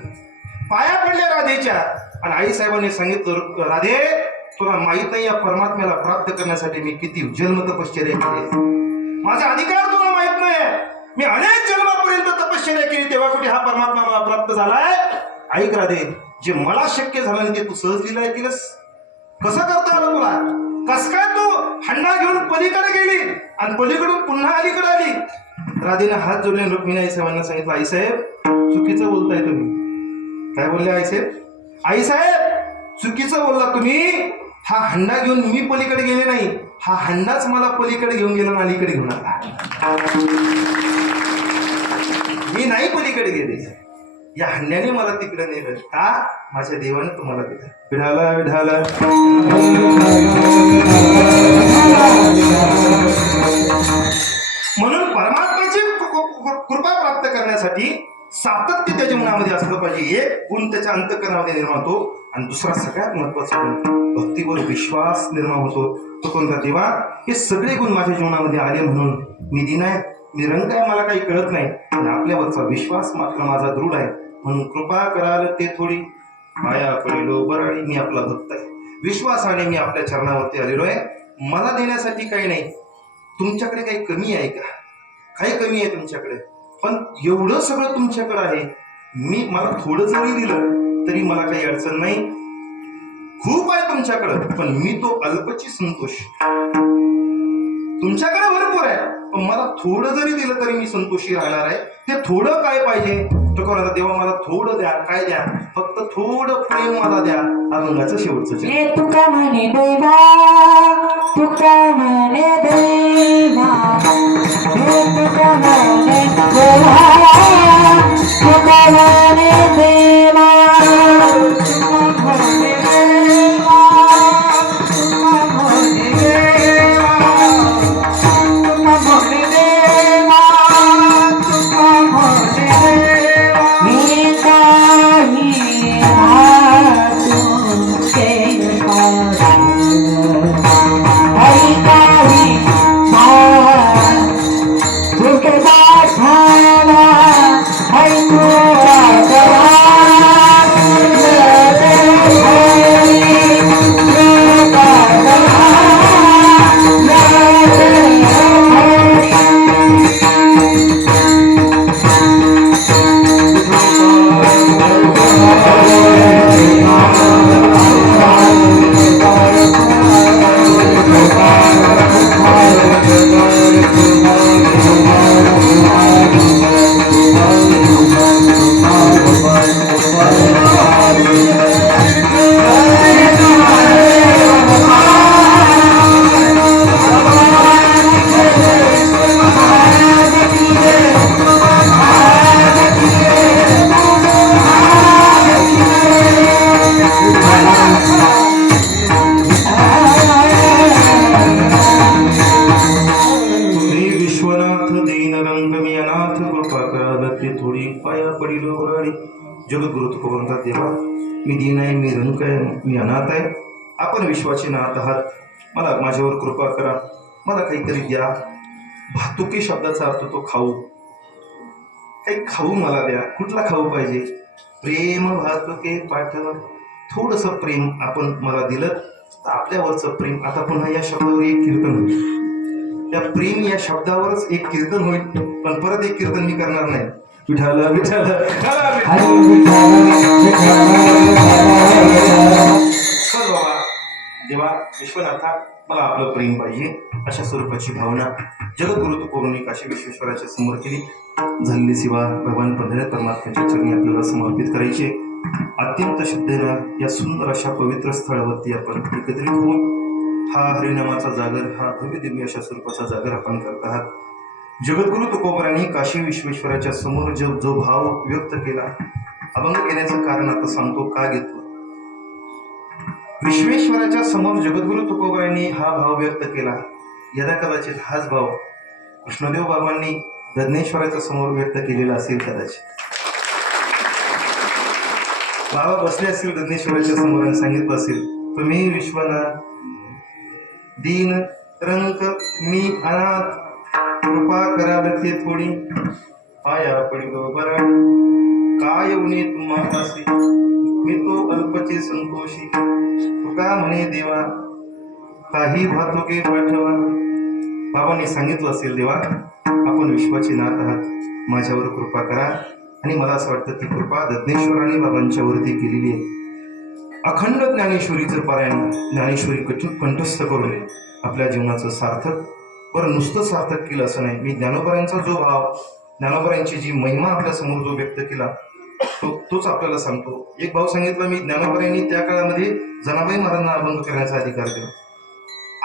पाया पडल्या राधेच्या. आणि आईसाहेबांनी सांगितलं, राधे तुला माहित नाही या परमात्म्याला प्राप्त करण्यासाठी मी किती जन्म तपश्चर्या केली. माझा अधिकार तुला माहित नाही. मी अनेक जन्मापर्यंत तपश्चर्या केली, तेव्हा कुठे हा परमात्मा मला प्राप्त झालाय. ऐक राधे, जे मला शक्य झालं नाही ते तू सहज लिहिलंय केलंस. कसं करता आलं तुला? कस काय तू हंडा घेऊन पलीकडे गेली आणि पलीकडून पुन्हा अलीकडे आली? राधेने हात जोडले, रुक्मिणी आईसाहेबांना सांगितलं, आईसाहेब चुकीचं बोलताय तुम्ही. काय बोलले आईसाहेब? आईसाहेब चुकीचं बोलला तुम्ही. हा हंडा घेऊन मी पलीकडे गेले नाही, हा हंडाच मला पलीकडे घेऊन गेला आणि अलीकडे घेऊन आला. मी नाही पलीकडे गेले, या हंड्याने मला तिकडे नेलं. का? माझ्या देवाने तुम्हाला दिलं. विठाला विठाला म्हणून परमात्म्याची कृपा प्राप्त करण्यासाठी सातत्य त्याच्या मनामध्ये असलं पाहिजे. एक गुण त्याच्या अंतःकरणामध्ये निर्माण होतो, आणि दुसरा सगळ्यात महत्वाचा गुण भक्तीवर विश्वास निर्माण होतो. तो कोणता? देवा हे सगळे गुण माझ्या जीवनामध्ये आले म्हणून मी दिन आहे, मी रंग आहे, मला काही कळत नाही, आणि आपल्यावरचा विश्वास मात्र माझा दृढ आहे, म्हणून कृपा कराल ते थोडी माया पडिलो बराडी. मी आपला भक्त आहे, विश्वासाने मी आपल्या चरणावरती आलेलो आहे. मला देण्यासाठी काही नाही. तुमच्याकडे काही कमी आहे का? काही कमी आहे तुमच्याकडे, पण एवढं सगळं तुमच्याकडे आहे. मला थोडं जरी दिलं तरी मला काही अडचण नाही. खूप आहे तुमच्याकडं, पण मी तो अल्पची संतोष. तुमच्याकडे भरपूर आहे, पण मला थोडं जरी दिलं तरी मी संतोषी राहणार आहे. ते थोडं काय पाहिजे? तो कोणाला? देवा मला थोडं द्या. काय द्या? फक्त थोडं प्रेम मला द्या. अभंगाचं शेवटचं ये तुका म्हणे देवा, तुका म्हणे देवा, ये तुका म्हणे देवा, तुका म्हणे देवा, तुका म्हणे देवा, तुका म्हणे देवा, तुका म्हणे देवा, तुका म्हणे देवा. मी काही पडिलो बरडी. जगद्गुरु तुकोबा म्हणतात, देवा मी दीन आहे, मी रंक आहे, मी अनाथ आहे, आपण विश्वाचे नाथ आहात, मला माझ्यावर कृपा करा, मला काहीतरी द्या. भातुके शब्दाचा अर्थ तो खाऊ, काही खाऊ मला द्या. कुठला खाऊ पाहिजे? प्रेम भातुके पाठवा. थोडंसं प्रेम आपण मला दिलं तर आपल्यावरचं प्रेम. आता पुन्हा या शब्दावर एक कीर्तन होईल, त्या प्रेम या शब्दावरच एक कीर्तन होईल, पण परत एक कीर्तन मी करणार नाही. विठाला विठाला हरी विठ्ठल चल बाबा, देवा विश्वनाथा मला आपलं प्रेम पाहिजे, अशा स्वरूपाची भावना जगद्गुरु तुकोबांनी काशी विश्वेश्वराच्या समोर केली. झालेली सेवा भगवान पंढरीनाथ परमात्म्याच्या चरणी आपल्याला समर्पित करायची. अत्यंत श्रद्धेनं या सुंदर अशा पवित्र स्थळावरती आपण एकत्रित होऊन हा हरिनामाचा जागर, हा भव्य दिव्य अशा स्वरूपाचा जागर आपण करत आहात. जगद्गुरु तुकोबांनी काशी विश्वेश्वराच्या समोर जो भाव व्यक्त केला, अभंग घेण्याचं कारण आता सांगतो का घेतलं. विश्वेश्वराच्या समोर जगद्गुरु तुकोबांनी हा भाव व्यक्त केला. यदा कदाचित हाच भाव कृष्णदेव बाबांनी दज्ञेश्वराच्या समोर व्यक्त केलेला असेल कदाचित. बाबा बसले असतील दज्ञेश्वराच्या समोर आणि सांगितलं असेल, तुम्ही विश्वनाथ दीन रंक मी अनाथ, कृपा कराल ते थोडी, पाया पडिलो बरा, काय उणे तुम्हापासी, मी तो अल्पचे संतोषी, तुका म्हणे देवा काही भातुके पाठवा. बाबांनी सांगितलं असेल, देवा आपण विश्वाचे नाथ आहात, माझ्यावर कृपा करा. आणि मला असं वाटतं ती कृपा दज्ञेश्वराने बाबांच्या वरती केलेली आहे. अखंड ज्ञानेश्वरीचं पारायण, ज्ञानेश्वरी कंठस्थ करून आपल्या जीवनाचं सार्थक, बरं नुसतं सार्थक केलं असं नाही, मी ज्ञानोबरांचा जो भाव, ज्ञानोबरांची जी महिमा आपल्या समोर जो व्यक्त केला तोच आपल्याला सांगतो. एक भाव सांगितला मी, ज्ञानोबरांनी त्या काळामध्ये जनाबाई महाराजांना अभंग करण्याचा अधिकार दिला.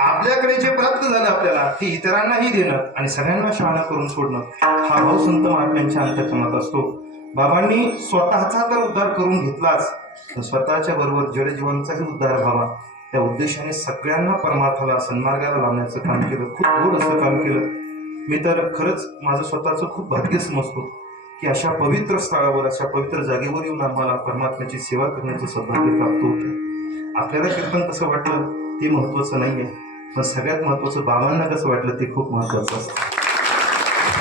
आपल्याकडे जे प्राप्त झालं आपल्याला ते इतरांनाही देणं आणि सगळ्यांना शहाणा करून सोडणं, हा भाव संत महात्म्यांच्या अंतःकरणात असतो. बाबांनी स्वतःचा तर उद्धार करून घेतलाच, तर स्वतःच्या बरोबर जडजीवांचाही उद्धार व्हावा त्या उद्देशाने सगळ्यांना परमार्थाला सन्मार्गाला लावण्याचं काम केलं. खूप गोड असं काम केलं. मी तर खरंच माझं स्वतःचं खूप भाग्य समजतो की अशा पवित्र स्थळावर, अशा पवित्र जागेवर येऊन आम्हाला परमात्म्याची सेवा करण्याचं सौभाग्य प्राप्त होतं. आपल्याला कीर्तन कसं वाटलं ते महत्त्वाचं नाही आहे, पण सगळ्यात महत्त्वाचं बाबांना कसं वाटलं ते खूप महत्त्वाचं असतं.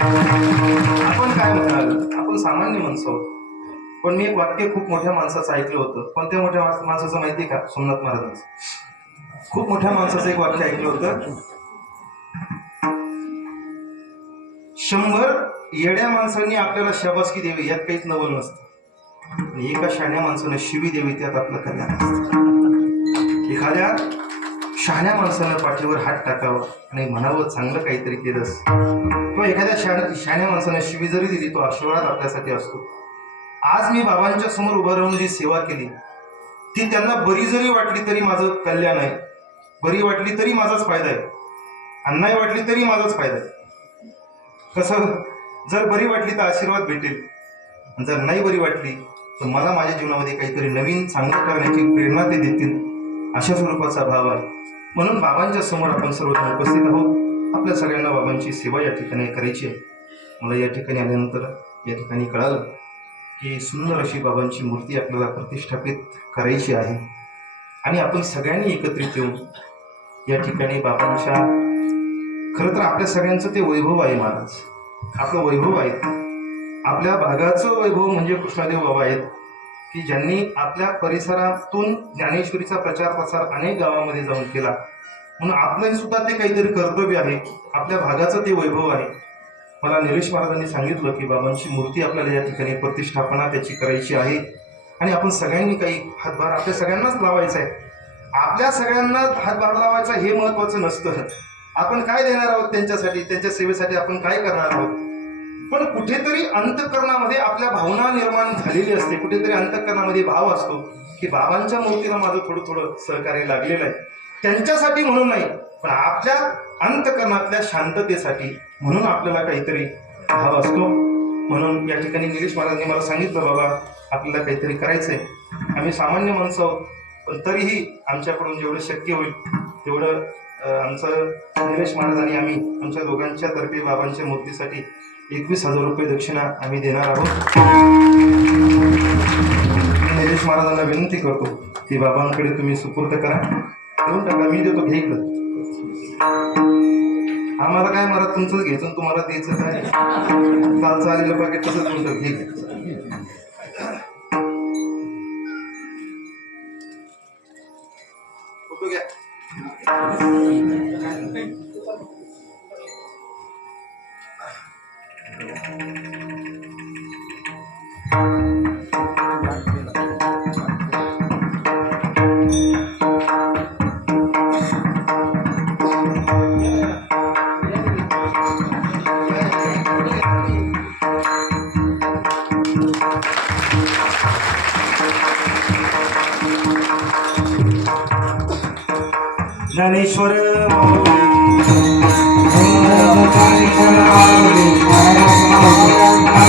आपण काय म्हणाल, आपण सामान्य माणसं आहोत, पण मी एक वाक्य खूप मोठ्या माणसाचं ऐकलं होतं. पण त्या मोठ्या माणसाचं माहिती आहे का? सोमनाथ महाराजांचं खूप मोठ्या माणसाचं एक वाक्य ऐकलं होतं. 100 येड्या माणसांनी आपल्याला शाबासकी द्यावी यात काहीच नवल नसतं, आणि एका शहाण्या माणसानं शिवी द्यावी त्यात आपलं कल्याण असतं. एखाद्या शहाण्या माणसानं पाठीवर हात टाकावं आणि म्हणावं चांगलं काहीतरी केलंस, किंवा एखाद्या शहाण्या माणसानं शिवी जरी दिली तो आशीर्वाद आपल्यासाठी असतो. आज मी बाबांच्या समोर उभं राहून जी सेवा केली ती त्यांना बरी जरी वाटली तरी माझं कल्याण आहे, बरी वाटली तरी माझाच फायदा आहे, आणि नाही वाटली तरी माझाच फायदा आहे. कसं, जर बरी वाटली तर आशीर्वाद भेटेल, जर नाही बरी वाटली तर मला माझ्या जीवनामध्ये काहीतरी नवीन चांगलं करण्याची प्रेरणा ते देतील, अशा स्वरूपाचा भाव आहे. म्हणून बाबांच्या समोर आपण सर्वजण उपस्थित आहोत. आपल्या सगळ्यांना बाबांची सेवा या ठिकाणी करायची आहे. मला या ठिकाणी आल्यानंतर या ठिकाणी कळालं की सुंदर अशी बाबांची मूर्ती आपल्याला प्रतिष्ठापित करायची आहे, आणि आपण सगळ्यांनी एकत्रित येऊन या ठिकाणी बाबांच्या, खरं तर आपल्या सगळ्यांचं ते वैभव आहे महाराज, आपलं वैभव आहे. आपल्या भागाचं वैभव म्हणजे कृष्णदेव बाबा आहेत की ज्यांनी आपल्या परिसरातून ज्ञानेश्वरीचा प्रचार प्रसार अनेक गावामध्ये जाऊन केला. म्हणून आपलंही सुद्धा ते काहीतरी कर्तव्य आहे, आपल्या भागाचं ते वैभव आहे. मला निलेश महाराजांनी सांगितलं की बाबांची मूर्ती आपल्याला या ठिकाणी प्रतिष्ठापना त्याची करायची आहे, आणि आपण सगळ्यांनी काही हातभार आपल्या सगळ्यांनाच लावायचा आहे. आपल्या सगळ्यांना हातभार लावायचा हे महत्त्वाचं नसतं. आपण काय देणार आहोत त्यांच्यासाठी, त्यांच्या सेवेसाठी आपण काय करणार आहोत, पण कुठेतरी अंतःकरणामध्ये आपल्या भावना निर्माण झालेली असते, कुठेतरी अंतःकरणामध्ये भाव असतो की बाबांच्या मूर्तीला माझं थोडं थोडं सहकार्य लागलेलं आहे, त्यांच्यासाठी म्हणून नाही, पण आपल्या अंतःकरणातल्या शांततेसाठी म्हणून आपल्याला काहीतरी भाव असतो. म्हणून या ठिकाणी निलेश महाराजांनी मला सांगितलं, बाबा आपल्याला काहीतरी करायचंय. आम्ही सामान्य माणसं आहोत, पण तरीही आमच्याकडून जेवढं शक्य होईल तेवढं आमचं निलेश महाराजांनी आम्ही आमच्या दोघांच्या तर्फे बाबांच्या मूर्तीसाठी 21,000 रुपये दक्षिणा आम्ही देणार आहोत. मी नरेश महाराजांना विनंती करतो ती बाबांकडे तुम्ही सुपूर्द करा. देऊन टाका, मी देतो, घे इकडं. आम्हाला काय महाराज तुमचंच घ्यायचं आणि तुम्हाला द्यायचं काय? कालचं आलेलं पाकिट तसंच तुमचं घे. फोटो घ्या. ज्ञानेश्वर ज्ञानेश्वर माऊली महाराज माऊली